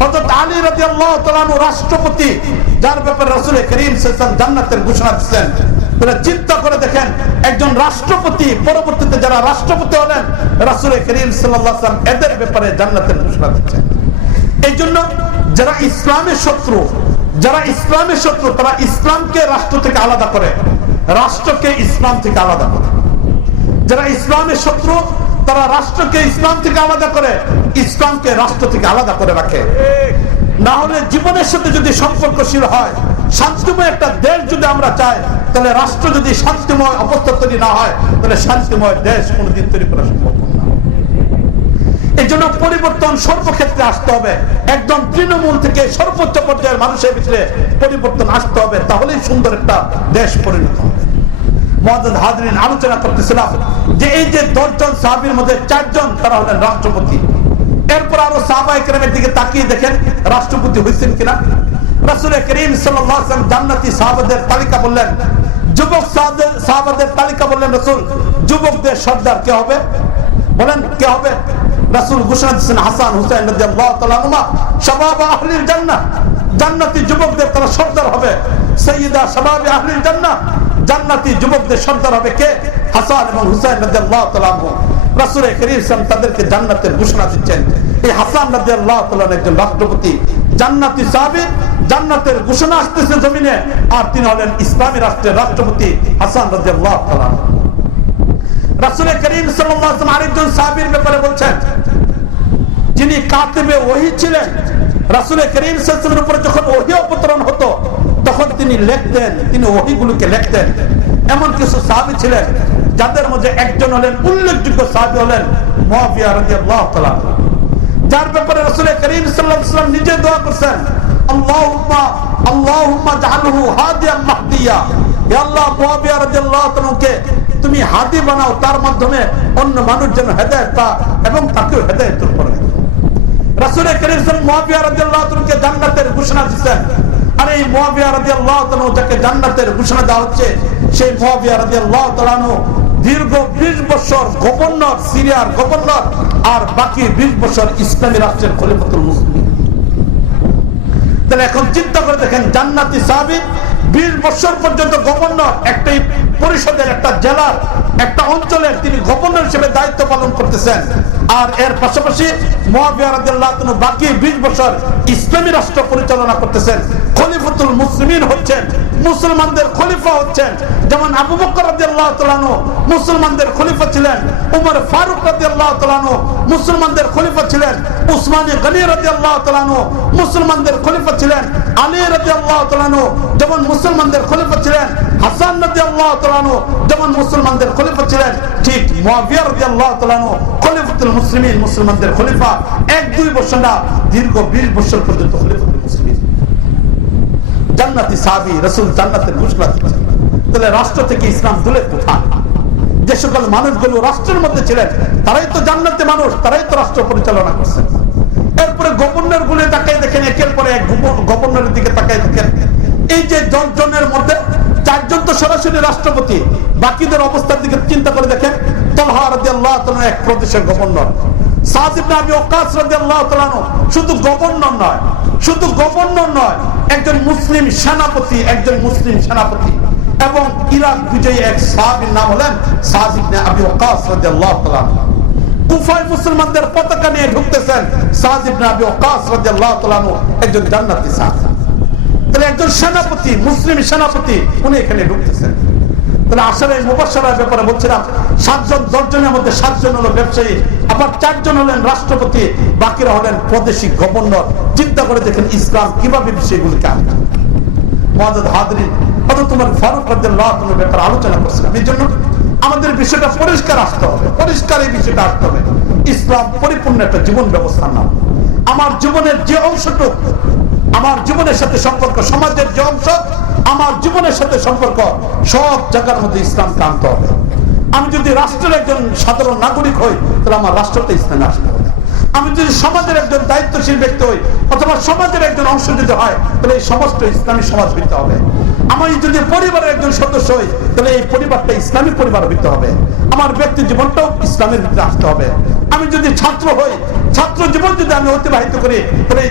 হযরত আলী রাদিয়াল্লাহু তাআলা রাষ্ট্রপতি, যার ব্যাপারে রাসূল করিম সাল্লাল্লাহু আলাইহি ওয়াসাল্লাম জান্নাতের ঘোষণা দিয়েছেন। তাহলে চিন্তা করে দেখেন, একজন রাষ্ট্রপতি, পরবর্তীতে যারা রাষ্ট্রপতি হলেন, রাসূল করিম সাল্লাল্লাহু আলাইহি ওয়াসাল্লাম এদের ব্যাপারে জান্নাতের ঘোষণা দিচ্ছেন। এই জন্য যারা ইসলামের শত্রু, তারা ইসলামকে রাষ্ট্র থেকে আলাদা করে, রাষ্ট্রকে ইসলাম থেকে আলাদা করে। যারা ইসলামের শত্রু, তারা রাষ্ট্রকে ইসলাম থেকে আলাদা করে, ইসলামকে রাষ্ট্র থেকে আলাদা করে রাখে। না হলে জীবনের সাথে যদি সম্পর্কশীল হয়, শান্তিময় একটা দেশ যদি আমরা চাই, তাহলে রাষ্ট্র যদি শান্তিময় অবস্থা তৈরি না হয়, তাহলে শান্তিময় দেশ কোনদিন তৈরি করা সম্ভব না। এই জন্য পরিবর্তন সর্বক্ষেত্রে আসতে হবে, একদম তৃণমূল থেকে সর্বোচ্চ পর্যায়ের মানুষের ভিতরে পরিবর্তন আসতে হবে, তাহলেই সুন্দর একটা দেশ পরিণত হবে। মুআজ্জাজ হাজরিন, আলোচনা করতেছিলাম যে এই যে 10 জন সাহাবীর মধ্যে 4 জন তারা হলেন রাষ্ট্রপতি। এরপর আরো সাহাবায়ে কেরামের দিকে তাকিয়ে দেখেন রাষ্ট্রপতি হয়েছেন কিনা। রাসূল করিম সাল্লাল্লাহু আলাইহি ওয়াসাল্লাম জান্নাতি সাহাবাদের তালিকা বললেন, যুবক সাহাবাদের তালিকা বললেন রাসূল, যুবকদের সর্দার কে হবে? বলেন কে হবে? রাসূল ঘোষণা দিয়েছেন হাসান হুসাইন রাদিয়াল্লাহু তাআলা আনহুমা শাবাব আহলিল জান্নাহ, জান্নাতি যুবকদের তারা সর্দার হবে। সাইয়্যিদা শাবাব আহলিল জান্নাহ, জান্নাতি যুবকদের সর্দার হবে কে? হাসান এবং হুসাইন রাদিয়াল্লাহু তাআলা আনহু। রাসূল করিম সাল্লাল্লাহু তাদেরকে জান্নাতের ঘোষণা দিচ্ছেন। এই হাসান রাদিয়াল্লাহু তাআলা একজন রাষ্ট্রপতি, জান্নাতি সাহাবী, জান্নাতের ঘোষণা আসতেছে জমিনে, আর তিনি হলেন ইসলামী রাষ্ট্রের রাষ্ট্রপতি হাসান রাদিয়াল্লাহু তাআলা। রাসূল করিম সাল্লাল্লাহু আলাইহি ওয়াসাল্লাম আরেকজন সাহাবীর ব্যাপারে বলছেন, যিনি কাতিবে ওহী ছিলেন। রাসূল করিম সাল্লাল্লাহু আলাইহি ওয়াসাল্লামের উপর যখন ওহী অবতরণ হতো তখন তিনি লিখতেন, তিনি ওহীগুলোকে লিখতেন। এমন কিছু সাহাবী ছিলেন যাদের মধ্যে একজন হলেন উল্লেখযোগ্য সাহাবী হলেন মুআবিয়া রাদিয়াল্লাহু তাআলা, যার ব্যাপারে রাসূল করিম সাল্লাল্লাহু আলাইহি ওয়াসাল্লাম নিজে দোয়া করেছেন, আল্লাহুম্মা জাআলহু হাদিয়ান মাহদিয়া, হে আল্লাহ মুআবিয়া রাদিয়াল্লাহু তাআলাকে তুমি হাদি বানাও, তার মাধ্যমে অন্য মানুষ যেন হেদায়েত পায় এবং তাকেও হেদায়েতের উপর রাখো। রাসূল করিম সাল্লাল্লাহু মুআবিয়া রাদিয়াল্লাহু তাআলাকে জান্নাতের ঘোষণা দিয়েছেন। আর এই মুআবিয়া রাদিয়াল্লাহু তাআলা যাকে জান্নাতের ঘোষণা দেওয়া হচ্ছে, সেই মুআবিয়া রাদিয়াল্লাহু তাআলা দীর্ঘ 20 বছর গভর্নর, সিরিয়ার গভর্নর, আর বাকি 20 বছর ইসলামী রাষ্ট্রের খলিফাতুল মুসলিমিন। তাহলে এখন চিন্তা করে দেখেন, জান্নাতি সাহাবী 20 বছর পর্যন্ত গভর্নর, একটা পরিষদের, একটা জেলার, একটা অঞ্চলের তিনি গভর্নর হিসেবে দায়িত্ব পালন করতেছেন। আর এর পাশাপাশি মুআবিয়া রাদিয়াল্লাহু তাআলা বাকি 20 বছর ইসলামী রাষ্ট্র পরিচালনা করতেছেন। খলিফাতুল মুসলিমিন হচ্ছেন, মুসলমানদের খলিফা হচ্ছেন। যেমন আবু বকর রাদিয়াল্লাহু তাআলা মুসলমানদের খলিফা ছিলেন, উমর ফারুক রাদিয়াল্লাহু তাআলা মুসলমানদের খলিফা ছিলেন, উসমানী গনি রাদিয়াল্লাহু তাআলা মুসলমানদের খলিফা ছিলেন, আলী রাদিয়াল্লাহু তাআলা যেমন মুসলমানদের খলিফা ছিলেন, হাসান রাদিয়াল্লাহু তাআলা যেমন মুসলমানদের খলিফা ছিলেন, ঠিক মুআবিয়া রাদিয়াল্লাহু তাআলা খলিফাতুল মুসলিমিন, মুসলমানদের খলিফা 1-2 বছর না, দীর্ঘ 20 বছর পর্যন্ত খলিফাতুল মুসলিমিন। জান্নাতি সাহাবী, রাসূল জান্নাতের ঘোষণা দিয়েছেন। তাহলে রাষ্ট্র থেকে ইসলাম দূরে কোথায়? যে সকল মানুষগুলো রাষ্ট্রের মধ্যে ছিলেন তারাই তো জান্নাতি মানুষ, তারাই তো রাষ্ট্র পরিচালনা করছেন। এরপরে গভর্নর গুলো তাকাই দেখেন, একের পরে এক গভর্নরের দিকে তাকাই দেখেন, এই যে 10 জনের মধ্যে 4 জন তো সরাসরি রাষ্ট্রপতি, বাকিদের অবস্থার দিকে চিন্তা করে দেখেন। তালহা রাদিয়াল্লাহু তাআলা এক প্রদেশের গভর্নর, সাদ ইবনে আবি ওয়াক্কাস রাদিয়াল্লাহু তাআলা শুধু গভর্নর নয়, শুধু গভর্নর নয়, একজন মুসলিম সেনাপতি, একজন মুসলিম সেনাপতি। এবং ইরাক বিজয়ী এক সাহাবীর নাম হলেন সাদ ইবনে আবি ওয়াক্কাস রাদিয়াল্লাহু তাআলা। কুফায় মুসলমানদের পতাকা নিয়ে ঢুকতেছেন সাদ ইবনে আবি ওয়াক্কাস রাদিয়াল্লাহু তাআলা, একজন জান্নাতি সাহাবী। তাহলে একজন সেনাপতি, মুসলিম সেনাপতি, উনি এখানে ঢুকতেছেন। তাহলে আসলে মুবাশশারার ব্যাপারে বলছিলাম, 7 জন, 10 জনের মধ্যে 7 জন হলো ব্যবসায়ী, আবার 4 জন হলেন রাষ্ট্রপতি, বাকিরা হলেন প্রাদেশিক গভর্নর। চিন্তা করে দেখেন ইসলাম কিভাবে বিষয়গুলিকে আনবে। মুআজ্জাজ হাজরিন, হযরত ওমর ফারুক রাদিয়াল্লাহু তাআলার ব্যাপারে আলোচনা করছিলাম। এই জন্য আমাদের বিষয়টা পরিষ্কার আসতে হবে, পরিষ্কার এই বিষয়টা আসতে হবে। ইসলাম পরিপূর্ণ একটা জীবন ব্যবস্থার নাম। আমার জীবনের যে অংশটুকু আমার জীবনের সাথে সম্পর্ক, সমাজের যে অংশ আমার জীবনের সাথে সম্পর্ক, সব জায়গার মধ্যে ইসলামকে আনতে হবে। আমি যদি রাষ্ট্রের একজন সাধারণ নাগরিক হই, তাহলে আমার রাষ্ট্রটা ইসলামে আসতে হবে। আমি যদি সমাজের একজন দায়িত্বশীল ব্যক্তি হই, অথবা সমাজের একজন অংশ যদি হয়, তাহলে এই সমস্ত ইসলামী সমাজ হইতে হবে। আমি যদি পরিবারের একজন সদস্য হই, তাহলে এই পরিবারটা ইসলামী পরিবার হইতে হবে। আমার ব্যক্তি জীবনটাও ইসলামের ভিতরে আসতে হবে। আমি যদি ছাত্র হই, ছাত্র জীবন যদি আমি অতিবাহিত করি, তাহলে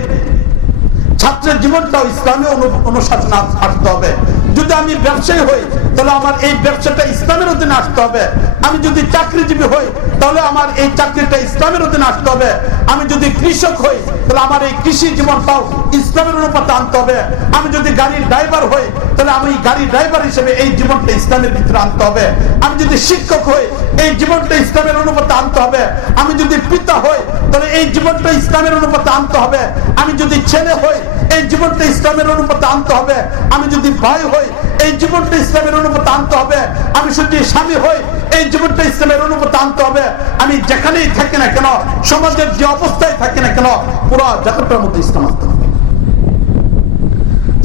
ছাত্রের জীবনটাও ইসলামী অনুশাসন আসতে হবে। যদি আমি ব্যবসায়ী হই, তাহলে আমার এই ব্যবসাটা ইসলামের অধীনে আসতে হবে। আমি যদি চাকরিজীবী হই, তাহলে আমার এই চাকরিটা ইসলামের অধীনে আসতে হবে। আমি যদি কৃষক হই, তাহলে আমার এই কৃষি জীবনটাও ইসলামের অনুপাতে আনতে হবে। আমি যদি গাড়ির ড্রাইভার হই, তাহলে আমি গাড়ির ড্রাইভার হিসেবে এই জীবনটা ইসলামের ভিতরে আনতে হবে। আমি যদি শিক্ষক হই, এই জীবনটা ইসলামের অনুপাতে আনতে হবে। আমি যদি পিতা হই, তাহলে এই জীবনটা ইসলামের অনুপাতে আনতে হবে। আমি যদি ছেলে হই, এই জীবনটা ইসলামের অনুপাতে আনতে হবে। আমি যদি ভাই হই, এই জীবনটা ইসলামের অনুপাতে আনতে হবে। আমি যদি স্বামী হই, এই জীবনটা ইসলামের অনুপাতে আনতে হবে। আমি যেখানেই থাকি না কেন, সমাজের যে অবস্থায় থাকি না কেন, পুরো জগৎটার মধ্যে ইসলাম আনতে হবে।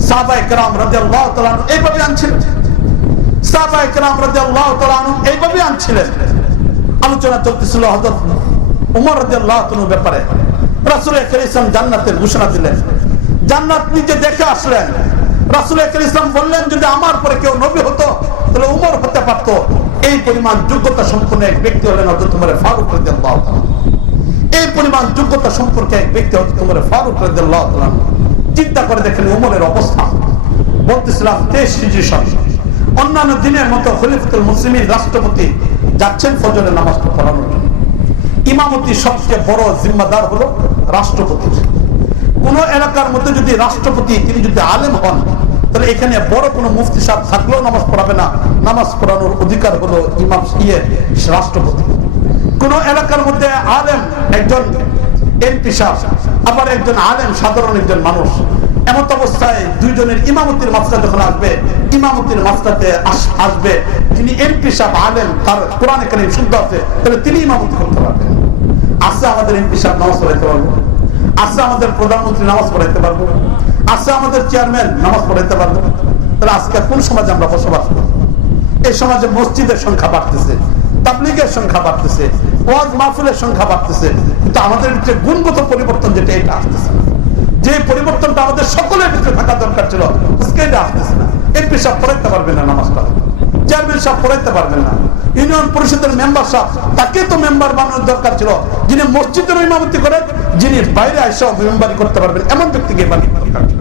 সাহাবায়ে কেরাম রাদিয়াল্লাহু তাআলা এইভাবে আনছিলেন। সাহাবায়ে কেরাম রাদিয়াল্লাহু তাআলা আনহুম এইভাবে আনছিলেন। আলোচনা চলতেছিল হযরত ওমর রাদিয়াল্লাহু তাআলার ব্যাপারে। রাসূল কারীম জান্নাতের ঘোষণা দিলেন, জান্নাত নিজে দেখে আসলেন। রাসূল কারীম বললেন, যদি আমার পরে কেউ নবী হতো তাহলে ওমর হতে পারত। এই পরিমাণ যোগ্যতা সম্পন্ন এক ব্যক্তি হলেন হযরত ওমর ফারুক রাদিয়াল্লাহু তাআলা। এই পরিমাণ যোগ্যতা সম্পর্কে এক ব্যক্তি হযরত ওমর ফারুক রাদিয়াল্লাহু তাআলা। চিন্তা করে দেখেন ওমরের অবস্থা। বলতেছিলাম 23 হিজরি সন, অন্যান্য দিনের মতো খলিফাতুল মুসলিমিন রাষ্ট্রপতি যাচ্ছেন ফজরের নামাজ পড়ানোর জন্য। ইমামতি সবচেয়ে বড় জিম্মাদার হলো রাষ্ট্রপতির। কোন এলাকার মধ্যে যদি রাষ্ট্রপতি তিনি যদি আলেম হন, তাহলে এখানে বড় কোনো মুফতি সাহেব থাকলেও নামাজ পড়াবে না, নামাজ পড়ানোর অধিকার হলো ইমাম রাষ্ট্রপতি। কোন এলাকার মধ্যে আলেম একজন এমপি সাহেব, আবার একজন আলেম সাধারণ একজন মানুষ, এমত অবস্থায় দুইজনের ইমামতির মাসলা যখন আসবে, ইমামতির মাসলাতে আসবে যিনি এমপি সাহেব আলেম, তার কোরআনে কারীম শুদ্ধ আছে, তাহলে তিনি ইমামতি করতে পারবেন। আছে আমাদের এমপি সাহেব নামাজ পড়াইতে পারবো, আছে আমাদের প্রধানমন্ত্রী নামাজ পড়াইতে পারবো, আছে আমাদের চেয়ারম্যান নামাজ পড়াইতে পারবো। তাহলে আজকে কোন সমাজে আমরা বসবাস করি? এই সমাজে মসজিদের সংখ্যা বাড়তেছে, তাবলীগের সংখ্যা বাড়তেছে, ওয়াজ মাহফিলের সংখ্যা বাড়তেছে, কিন্তু আমাদের ভিতরে গুণগত পরিবর্তন যেটা এটা আসতেছে না। যে পরিবর্তনটা আমাদের সকলের ভিতরে থাকা দরকার ছিল, আজকে এটা আসতেছে না। এমপি সাহেব পড়াইতে পারবেন না নামাজটা, চেয়ারম্যান সাহেব পড়াইতে পারবেন না, ইউনিয়ন পরিষদের মেম্বার সাহেব তাকে তো মেম্বার বানানোর দরকার ছিল, যিনি মসজিদের ইমামতি করেন, যিনি বাইরে এসে মেম্বারি করতে পারবেন এমন ব্যক্তিকে বানানোর দরকার ছিল।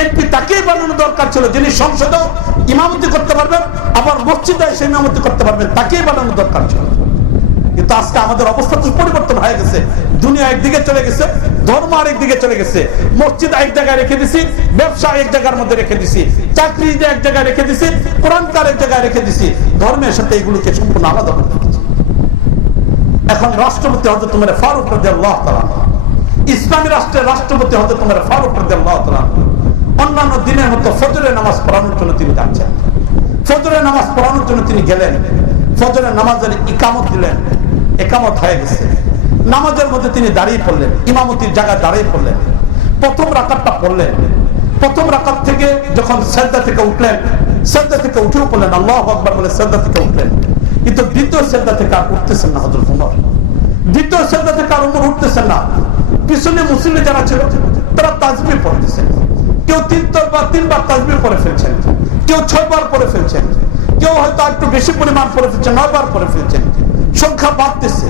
এমপি তাকেই বানানোর দরকার ছিল, যিনি সংসদেও ইমামতি করতে পারবেন, আবার মসজিদে এসে ইমামতি করতে পারবেন, তাকেই বানানোর দরকার ছিল। কিন্তু আজকে আমাদের অবস্থা তো পরিবর্তন হয়ে গেছে। দুনিয়া একদিকে চলে গেছে, ধর্ম আরেক দিকে চলে গেছে। মসজিদ এক জায়গায় রেখে দিছি, ব্যবসা এক জায়গার মধ্যে রেখে দিছি, চাকরি এক জায়গায় রেখে দিছি, কোরআনকার এক জায়গায় রেখে দিছি, ধর্মের সাথে এগুলোকে সম্পূর্ণ আলাদা করে দিচ্ছি। এখন রাষ্ট্রপতি হযরত ওমর ফারুক রাদিয়াল্লাহু তাআলা, ইসলামী রাষ্ট্রের রাষ্ট্রপতি হযরত ওমর ফারুক রাদিয়াল্লাহু তাআলা অন্যান্য দিনের মতো ফজরের নামাজ পড়ানোর জন্য তিনি যাচ্ছেন। ফজরের নামাজ পড়ানোর জন্য তিনি গেলেন। ফজরের নামাজের ইকামত দিলেন, একামত হয়ে গেছে। নামাজের মধ্যে তিনি দাঁড়িয়ে পড়লেন, ইমামতির জায়গায় দাঁড়িয়ে পড়লেন। প্রথম রাকাতটা পড়লেন। প্রথম রাকাত থেকে যখন সিজদা থেকে উঠলেন, সিজদা থেকে উঠেও পড়লেন আল্লাহু আকবার বলে সিজদা থেকে উঠলেন। কিন্তু দ্বিতীয় সিজদা থেকে আর উঠতেছেন না হযরত ওমর। দ্বিতীয় সিজদা থেকে আর ওমর উঠতেছেন না। পিছনে মুসল্লি যারা ছিল তারা তাসবিহ পড়তেছেন। কেউ তিনবার তাসবিহ পড়ে ফেলছেন, কেউ 6 বার পড়ে ফেলছেন, কেউ হয়তো একটু বেশি পরিমাণ পড়ে ফেলছেন, 9 বার পড়ে ফেলছেন। সংখ্যা বাড়তেছে,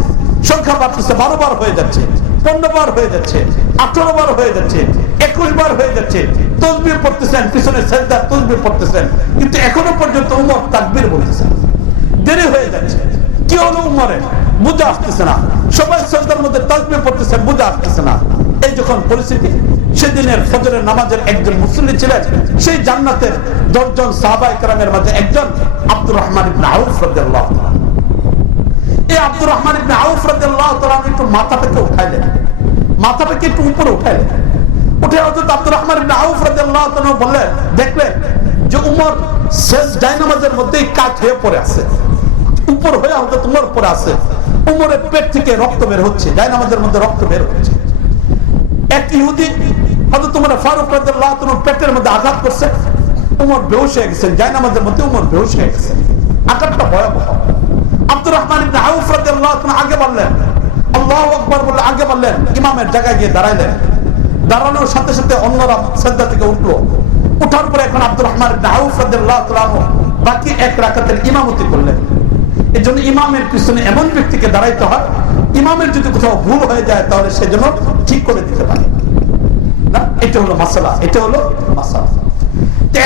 সংখ্যা বাড়তেছে, 12 বার হয়ে যাচ্ছে, 15 বার হয়ে যাচ্ছে, 18 বার হয়ে যাচ্ছে, 21 বার হয়ে যাচ্ছে। তাসবিহ পড়তেছেন, পিছনে সিজদা তাসবিহ পড়তেছেন, কিন্তু এখনো পর্যন্ত ওমর তাকবীর বলতেছেন। দেরি হয়ে যাচ্ছে। কি হলো উমরের? বুঝে আসতেছে না। সবাই সিজদার মধ্যে তাসবিহ পড়তেছেন, বুঝে আসতেছে না। এই যখন পরিস্থিতি, সেদিনের ফজরের নামাজের একজন মুসল্লি ছিলেন, সেই জান্নাতের 10 জন সাহাবায়ে কেরামের মাঝে একজন আব্দুর রহমান ইবনে আউফ রাদিয়াল্লাহু তাআলা। এই আব্দুর রহমান ইবনে আউফ রাদিয়াল্লাহু তাআলা একটু মাথাটাকে উঠাইলেন, মাথাটাকে একটু উপরে উঠাইলেন। উঠে হযরত আব্দুর রহমান ইবনে আউফ রাদিয়াল্লাহু তাআলা বললেন, দেখলেন যে উমর সিজদায় নামাজের মধ্যেই কাত হয়ে পড়ে আছে, উপর হয়ে হযরত উমর পড়ে আছে। উমরের পেট থেকে রক্ত বের হচ্ছে, জায়নামাজের মধ্যে রক্ত বের হচ্ছে। এক ইহুদি হযরত ওমর ফারুক রাদিয়াল্লাহু তাআলা পেটের মধ্যে আঘাত করছে, উমর বেহুশ হয়ে গেছেন। জায়নামাজের মধ্যে উমর বেহুশ হয়ে গেছেন। আঘাতটা ভয়াবহ। আব্দুর রহমান ইবনে আউফ রাদিয়াল্লাহু তাআলা আগে বললেন, আল্লাহু আকবার বলে আগে বললেন, ইমামের জায়গায় গিয়ে দাঁড়াইলেন। দাঁড়ানোর সাথে সাথে অন্যরা সিজদা থেকে উঠলো। উঠার পরে এখন আব্দুর রহমান ইবনে আউফ রাদিয়াল্লাহু তাআলা বাকি এক রাকাতের ইমামতি করলেন। এই জন্য ইমামের পিছনে এমন ব্যক্তিকে দাঁড়াইতে হয়, ইমামের যদি কোথাও ভুল হয়ে যায় তাহলে সে যেন ঠিক করে দিতে পারে না। এটা হলো মাসালা, এটা হলো মাসালা।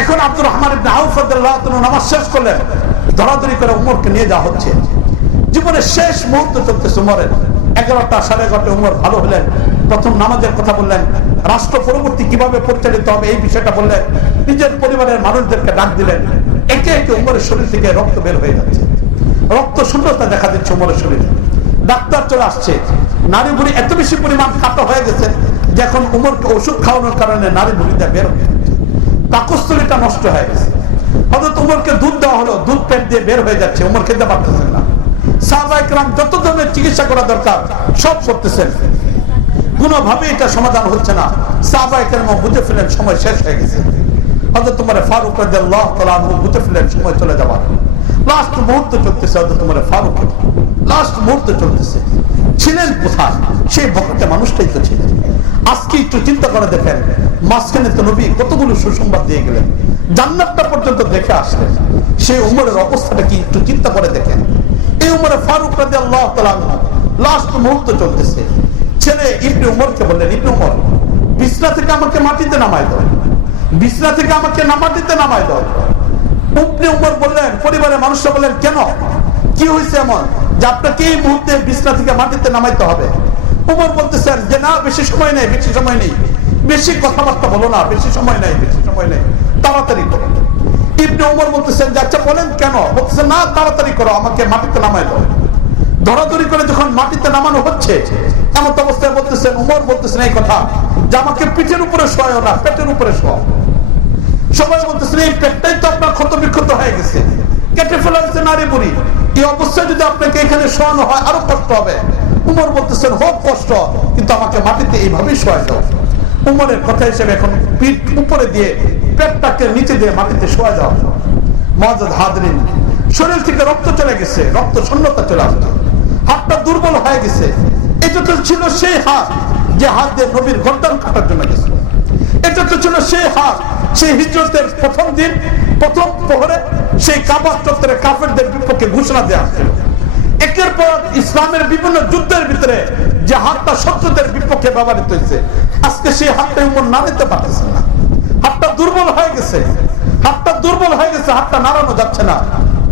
এখন আব্দুর রহমান ইবনে আউফ রাদিয়াল্লাহু তাআলা নামাজ শেষ করলেন, ধরাধরি করে উমরকে নিয়ে যাওয়া হচ্ছে। জীবনের শেষ মুহূর্ত চলতেছে উমরের। 11টা 11:30 উমর ভালো হলেন। প্রথম নামাজের কথা বললেন, রাষ্ট্র পরবর্তী কিভাবে পরিচালিত হবে এই বিষয়টা বললেন, নিজের পরিবারের মানুষদেরকে ডাক দিলেন। একে একে উমরের শরীর থেকে রক্ত বের হয়ে যাচ্ছে, রক্ত শূন্যতা দেখা দিচ্ছে উমরের শরীরে। ডাক্তার চলে আসছে। নারী বুড়ি এত বেশি পরিমাণ খাটো হয়ে গেছে যে এখন উমরকে ওষুধ খাওয়ানোর কারণে নারী বুড়িটা বের হয়ে যাচ্ছে, পাকস্থলীটা নষ্ট হয়ে গেছে। হযরত উমরকে দুধ দেওয়া হলো, দুধ পেট দিয়ে বের হয়ে যাচ্ছে, উমর খেতে পারতেছেন না। সাহাবায়ে কেরাম যত ধরনের চিকিৎসা করা দরকার সব করতেছেন, কোনোভাবে এটা সমাধান হচ্ছে না। সাহাবায়ে কেরাম বুঝে ফেলেন সময় শেষ হয়ে গেছে। হযরত ওমর ফারুক রাদিয়াল্লাহু তাআলা আনহু বুঝে ফেললেন সময় চলে যাবার, লাস্ট মুহূর্ত চলতেছে। হযরত ওমর ফারুক লাস্ট মুহূর্ত চলতেছে। ছিলেন কোথায়? সেই বকতে মানুষটাই তো ছিলেন। আজকে একটু চিন্তা করে দেখেন, মাঝখানে তো নবী কতগুলো সুসংবাদ দিয়ে গেলেন, জান্নাতটা পর্যন্ত দেখে আসলেন। সেই উমরের অবস্থাটা কি একটু চিন্তা করে দেখেন। এই উমরে ফারুক রাদিয়াল্লাহু তাআলা লাস্ট মুহূর্ত চলতেছে। ছেলে ইবনে উমরকে বললেন, ইবনে উমর, বিছনা থেকে আমাকে মাটিতে নামায় দাও, বিছনা থেকে আমাকে মাটিতে নামায় দাও। ইবনে উমর বললেন, পরিবারের মানুষরা বললেন, কেন, কি হয়েছে এমন যে আপনাকে এই মুহূর্তে বিছনা থেকে মাটিতে নামাইতে হবে? উমর বলতেছেন যে না, বেশি সময় নেই, বেশি সময় নেই, বেশি কথাবার্তা বলো না, বেশি সময় নেই, বেশি সময় নেই, তাড়াতাড়ি করো। ইবনে উমর বলতেছেন যে আচ্ছা বলেন কেন? বলতেছেন না, তাড়াতাড়ি করো, আমাকে মাটিতে নামাই দাও। ধরাধরি করে যখন মাটিতে নামানো হচ্ছে, এমন অবস্থায় বলতেছেন, উমর বলতেছেন এই কথা যে আমাকে পিঠের উপরে শোয় না, পেটের উপরে শোয়। সবাই বলতেছেন এই পেটটাই তো আপনার ক্ষত বিক্ষত হয়ে গেছে, কেটে ফেলা হয়েছে নারী বুড়ি, এই অবস্থায় যদি আপনাকে এখানে শোয়ানো হয় আরো কষ্ট হবে। উমর বলতেছেন হোক কষ্ট, কিন্তু আমাকে মাটিতে এইভাবেই শোয়া দাও। উমরের কথা হিসেবে এখন পিঠ উপরে দিয়ে পেটটাকে নিচে দিয়ে মাটিতে শোয়া যাও। মুআজ্জাজ হাজরিন, শরীর থেকে রক্ত চলে গেছে, রক্ত শূন্যতা চলে আসছে, হাতটা দুর্বল হয়ে গেছে। এটা তো ছিল সেই হাত যে হাত দিয়ে নবীর গর্দান কাটার জন্য গেছিল। এটা তো ছিল সেই হাত, সেই হিজরতের প্রথম দিন, প্রথম প্রহরে সেই কাবা চত্বরে কাফেরদের বিপক্ষে ঘোষণা দেওয়া হয়েছিল। একের পর ইসলামের বিভিন্ন যুদ্ধের ভিতরে যে হাতটা শত্রুদের বিপক্ষে ব্যবহৃত হয়েছে, আজকে সেই হাতটা উমর না নিতে পারতেছেন না। হাতটা দুর্বল হয়ে গেছে, হাতটা দুর্বল হয়ে গেছে, হাতটা নাড়ানো যাচ্ছে না।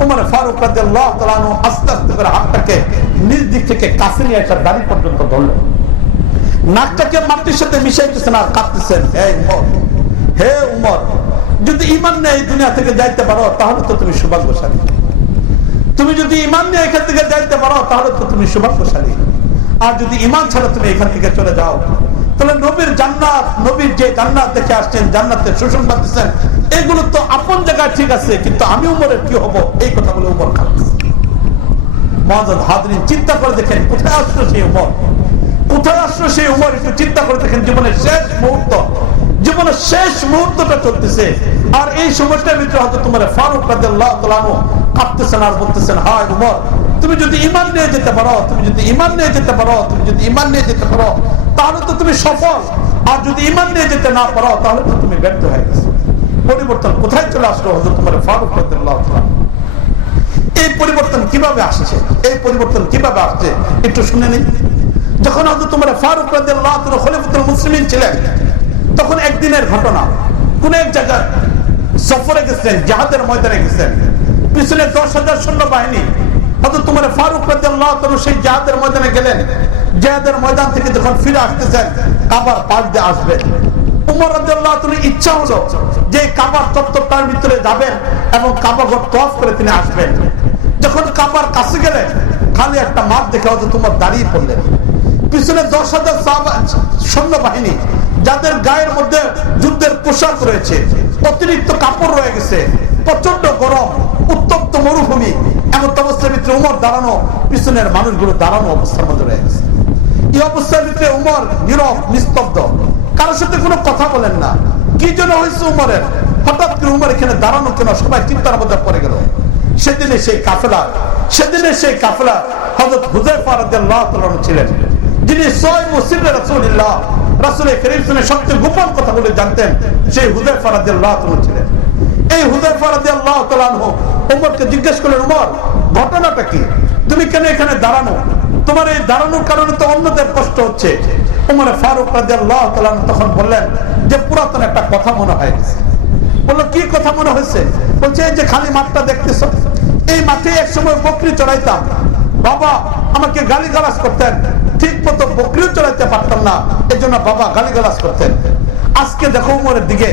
উমর ফারুক রাদিয়াল্লাহু তাআলা আনহু আস্তে আস্তে করে হাতটাকে নিজ দিক থেকে কাছে নিয়ে এসে দাড়ি পর্যন্ত ধরলেন, নাকটাকে মাটির সাথে মিশাইতেছেন আর কাঁদতেছেন, হে উমর, হে উমর, যদি ঈমান নিয়ে এই দুনিয়া থেকে যাইতে পারো তাহলে তো তুমি সৌভাগ্যশালী। তুমি যদি ঈমান নিয়ে এখান থেকে যাইতে পারো তাহলে তো তুমি সৌভাগ্যশালী। আর যদি ঈমান ছাড়া তুমি এখান থেকে চলে যাও, তাহলে নবীর জান্নাত, নবীর যে জান্নাত দেখে আসছেন, জান্নাতের সুসংবাদ দিচ্ছেন, এগুলো তো আপন জায়গায় ঠিক আছে, কিন্তু আমি উমরের কি হবো? এই কথা বলে উমর কাঁদছে। মুআজ্জাজ হাজরিন, চিন্তা করে দেখেন কোথায় আসলো সেই উমর, কোথায় আসলো সেই উমর। একটু চিন্তা করে দেখেন, জীবনের শেষ মুহূর্ত, জীবনের শেষ মুহূর্তটা চলতেছে, আর এই সময়টার ভিতরে হয়তো তোমার ফারুক রাদিয়াল্লাহু তাআলা আনহু কাঁদতেছেন আর বলতেছেন, হায় উমর, তুমি যদি ঈমান নিয়ে যেতে পারো, তুমি যদি ঈমান নিয়ে যেতে পারো, তুমি যদি ঈমান নিয়ে যেতে পারো তাহলে তো তুমি সফল, আর যদি ঈমান নিয়ে যেতে না পারো তাহলে তো তুমি ব্যর্থ হয়ে গেছো। পরিবর্তন কোথায় চলে আসলো হযরত ওমর ফারুক রাদিয়াল্লাহু তাআলা? এই পরিবর্তন কিভাবে আসছে, এই পরিবর্তন কিভাবে আসছে একটু শুনে নিন। যখন হযরত ওমর ফারুক রাদিয়াল্লাহু তাআলা খলিফাতুল মুসলিমিন ছিলেন, তখন একদিনের ঘটনা, কোন এক জায়গায় সফরে গেছেন, জিহাদের ময়দানে গেছেন, পিছনে 10,000 সৈন্যবাহিনী। হযরত ওমর ফারুক রাদিয়াল্লাহু তাআলা সেই জিহাদের ময়দানে গেলেন। জিহাদের ময়দান থেকে যখন ফিরে আসতেছেন, কাবার পাশ দিয়ে আসবেন। উমর রাদিয়াল্লাহু তাআলার ইচ্ছা হলো যে কাবার চত্বরটার ভিতরে যাবেন এবং কাবা ঘর তওয়াফ করে তিনি আসবেন। যখন কাবার কাছে গেলেন, খালি একটা মাঠ দেখে হযরত ওমর দাঁড়িয়ে পড়লেন। পিছনে 10,000 সৈন্যবাহিনী, যাদের গায়ের মধ্যে যুদ্ধের পোশাক রয়েছে, অতিরিক্ত কাপড় রয়ে গেছে, প্রচন্ড গরম, উত্তপ্ত মরুভূমি, এমন অবস্থার ভিতরে উমর দাঁড়ানো, পিছনের মানুষগুলো দাঁড়ানো অবস্থার মধ্যে রয়ে গেছে। এই অবস্থার ভিতরে উমর নীরব, নিস্তব্ধ, কারোর সাথে কোনো কথা বলেন না। কি জন্য হয়েছে উমরের? হঠাৎ করে উমর এখানে দাঁড়ানো কেন? সবাই চিন্তার মধ্যে পড়ে গেল। সেদিনে সেই কাফেলা হযরত হুযায়ফা রাদিয়াল্লাহু তাআলা ছিলেন, যিনি সাহিবু সিররে রাসূলুল্লাহ, রাসূল করিম সাল্লাল্লাহু আলাইহি ওয়াসাল্লামের সবচেয়ে গোপন কথাগুলো জানতেন, সেই হুযায়ফা রাদিয়াল্লাহু তাআলা ছিলেন। এই হুযায়ফা রাদিয়াল্লাহু তাআলা ওমরকে জিজ্ঞেস করলেন, ওমর, ঘটনাটা কি? তুমি কেন এখানে দাঁড়ানো? তোমার এই দাঁড়ানোর কারণে তো অন্যদের কষ্ট হচ্ছে। ওমর ফারুক রাদিয়াল্লাহু তাআলা তখন বললেন যে পুরাতন একটা কথা মনে হয়ে গেছে। বললো, কি কথা মনে হয়েছে? বলছে, এই যে খালি মাঠটা দেখতেছো, এই মাঠে একসময় বকরি চড়াইতাম, বাবা আমাকে গালিগালাজ করতেন, ঠিক মতো বকরিও চড়াইতে পারতাম না, এই জন্য বাবা গালিগালাজ করতেন। আজকে দেখো উমরের দিকে,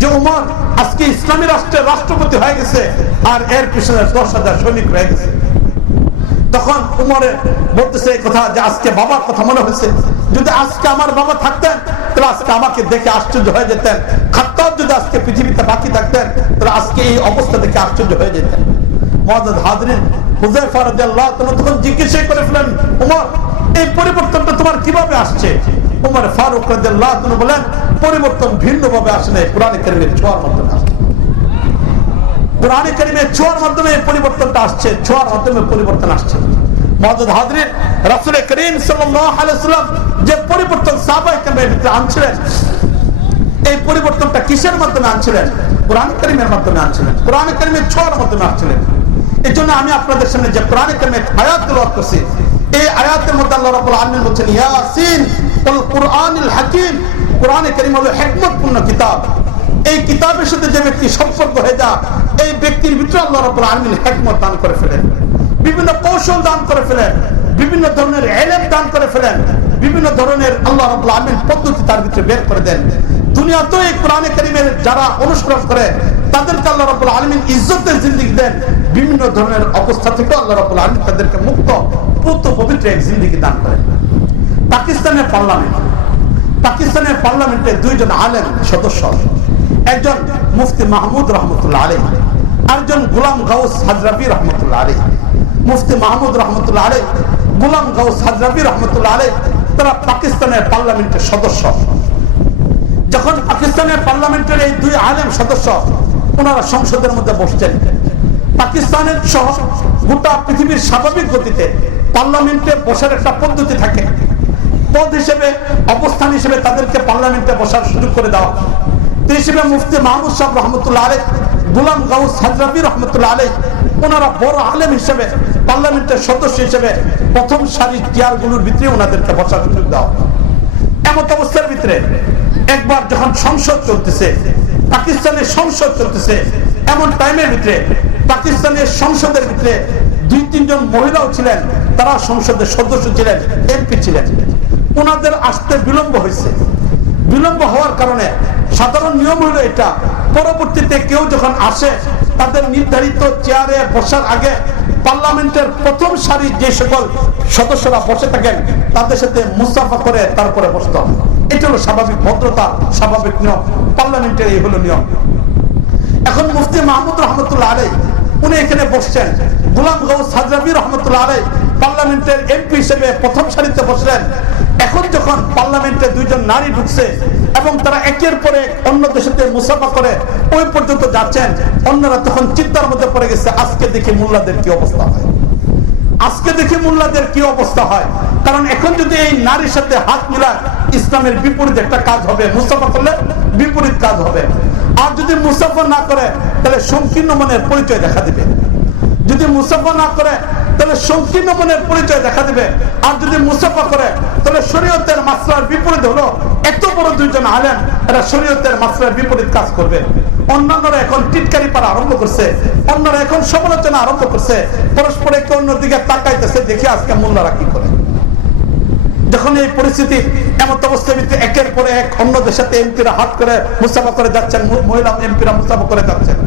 যে উমর আজকে ইসলামী রাষ্ট্রের রাষ্ট্রপতি হয়ে গেছে, আর এর পিছনে 10,000 সৈনিক রয়ে গেছে। তখন উমরে বলতেছে এই কথা যে আজকে বাবার কথা মনে হয়েছে, যদি আজকে আমার বাবা থাকতেন তাহলে আজকে আমাকে দেখে আশ্চর্য হয়ে যেতেন। খাত্তাব যদি আজকে পৃথিবীতে বাকি থাকতেন তাহলে আজকে এই অবস্থা দেখে আশ্চর্য হয়ে যেতেন। মুআজ্জাজ হাজরিন, হুযায়ফা রাদিয়াল্লাহু তাআলা তখন জিজ্ঞাসা করেছিলেন, ওমর, এই পরিবর্তনটা তোমার কিভাবে আসছে? ওমর ফারুক রাদিয়াল্লাহু তাআলা বলেন, পরিবর্তন ভিন্ন ভাবে আসে না, কোরআন কারীমের ছোঁয়ার মধ্যে আসে। কোরআনে কারিমে ছোঁয়ার মাধ্যমে পরিবর্তনটা আসছে, ছোঁয়ার মাধ্যমে পরিবর্তন আসছে। মুআজ্জাজ হাজরিন, রাসূল করিম সাল্লাল্লাহু আলাইহি ওয়াসাল্লাম যে পরিবর্তন সাহাবায়ে কেরামের ভিতরে আনছিলেন, এই পরিবর্তনটা কিসের মাধ্যমে আনছিলেন? কোরআন কারিমের মাধ্যমে আনছিলেন, কোরআন কারিমের ছোঁয়ার মাধ্যমে আনছিলেন। এই জন্য আমি আপনাদের সামনে যে কোরআন কারিমের আয়াত তেলাওয়াত করছি, এই আয়াতের মধ্যে আল্লাহ রাব্বুল আলামিন বলেছেন ইয়াসিন ওয়াল কুরআনিল হাকীম, কোরআন কারিম হলো হিকমতপূর্ণ কিতাব। এই কিতাবের সাথে যে ব্যক্তি সম্পর্ক হয়ে যায়, এই ব্যক্তির ভিতরে আল্লাহ রাব্বুল আলামিন হিকমত দান করে ফেলেন, বিভিন্ন কৌশল দান করে ফেলেন, বিভিন্ন ধরনের ইলম দান করে ফেলেন, বিভিন্ন ধরনের আল্লাহ রাব্বুল আলামিন পদ্ধতি তার ভিতরে বের করে দেন। দুনিয়াতে এই কোরআন কারীমের যারা অনুসরণ করে তাদেরকে আল্লাহ রাব্বুল আলামিন ইজ্জতের জিন্দেগি দেন, বিভিন্ন ধরনের অবস্থা থেকে আল্লাহ রাব্বুল আলামিন তাদেরকে মুক্ত পবিত্র এক জিন্দেগি দান করেন। পাকিস্তানের পার্লামেন্টে দুইজন আলেম সদস্য, একজন মুফতি মাহমুদ রহমতুল্লাহ আলাইহি, আরেকজন গোলাম গাউস হাজরাবি রহমতুল্লাহ আলাইহি। মুফতি মাহমুদ রহমতুল্লাহ আলাইহি, গোলাম গাউস হাজরাবি রহমতুল্লাহ আলাইহি, তারা পাকিস্তানের পার্লামেন্টের সদস্য। যখন পাকিস্তানের পার্লামেন্টের এই দুই আলেম সদস্য ওনারা সংসদের মধ্যে বসছেন, পাকিস্তানের সহ গোটা পৃথিবীর স্বাভাবিক গতিতে পার্লামেন্টে বসার একটা পদ্ধতি থাকে, পদ হিসেবে, অবস্থান হিসেবে তাদেরকে পার্লামেন্টে বসার সুযোগ করে দেওয়া। হিসেবে মুফতি মাহমুদ সাহেব রহমতুল্লাহ আলাইহি, গোলাম গাউস হাজরাবি রহমতুল্লাহ আলাইহি, ওনারা বড় আলেম হিসেবে পার্লামেন্টের সদস্য হিসেবে প্রথম সারির চেয়ারগুলোর ভিতরে ওনাদেরকে বসার সুযোগ দেওয়া। এমত অবস্থার ভিতরে একবার যখন সংসদ চলতেছে, পাকিস্তানের সংসদ চলতেছে, এমন টাইমের ভিতরে পাকিস্তানের সংসদের ভিতরে দুই তিনজন মহিলাও ছিলেন, তারা সংসদের সদস্য ছিলেন, এমপি ছিলেন। ওনাদের আসতে বিলম্ব হয়েছে। বিলম্ব হওয়ার কারণে সাধারণ নিয়ম হলো এটা, পরবর্তীতে কেউ যখন আসে তাদের নির্ধারিত চেয়ারে বসার আগে পার্লামেন্টের প্রথম সারির যে সকল সদস্যরা বসে থাকেন তাদের সাথে মুসাফা করে তারপরে বসতে হবে। এটা হলো স্বাভাবিক ভদ্রতা, স্বাভাবিক নিয়ম, পার্লামেন্টের এই হলো নিয়ম। এখন মুফতি মাহমুদ রহমতুল্লাহ আলাইহি উনি এখানে বসছেন, গোলাম গাউস হাজরাবি রহমতুল্লাহ আলাইহি পার্লামেন্টের এমপি হিসেবে প্রথম সারিতে বসলেন। এখন যখন পার্লামেন্টে দুইজন নারী ঢুকছে এবং তারা একের পরে অন্যদের সাথে মুসাফা করে ওই পর্যন্ত যাচ্ছেন, অন্যরা তখন চিন্তার মধ্যে পড়ে গেছে, আজকে দেখি মোল্লাদের কি অবস্থা হয়, আজকে দেখি মোল্লাদের কি অবস্থা হয়। কারণ এখন যদি এই নারীর সাথে হাত মিলায় ইসলামের বিপরীত একটা কাজ হবে, মুসাফা করলে বিপরীত কাজ হবে। আর যদি মুসাফা না করে তাহলে সংকীর্ণ মনের পরিচয় দেখা দিবে, যদি মুসাফা না করে তাহলে সংকীর্ণ মনের পরিচয় দেখা দিবে। আর যদি মুসাফা করে তাহলে শরীয়তের মাসলার বিপরীত হলো, এত বড় দুইজন আলেম এরা শরীয়তের মাসলার বিপরীত কাজ করবে। অন্যান্যরা এখন টিটকারি পারা আরম্ভ করছে, অন্যরা এখন সমালোচনা আরম্ভ করছে, পরস্পর একে অন্যদিকে তাকাইতেছে, দেখি আজকে মোল্লারা কি করে। যখন এই পরিস্থিতি এমন অবস্থায় একের পরে এক অন্যদের সাথে এমপিরা হাত করে মুসাফা করে যাচ্ছেন, মহিলা এমপিরা মুসাফা করে যাচ্ছেন।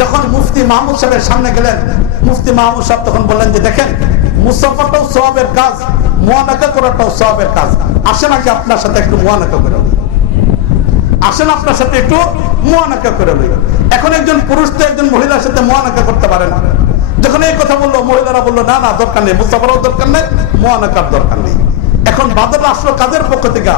যখন মুফতি মাহমুদ সাহেবের সামনে গেলেন, মুফতি মাহমুদ সাহেব তখন বললেন যে দেখেন, মুসাফাটাও সওয়াবের কাজ, মুয়ানাকা করাটাও সওয়াবের কাজ, আসেন নাকি আপনার সাথে একটু মুয়ানাকা করে লই, আসেন আপনার সাথে একটু মুয়ানাকা করে লই। এখন একজন পুরুষ তো একজন মহিলার সাথে মুয়ানাকা করতে পারে না। যখন এই কথা বললো, মহিলারা বললো না না দরকার নেই, মুসাফারও দরকার নেই, মুয়ানাকার দরকার নেই। এখন বাদল আসলো কাদের পক্ষ থেকে?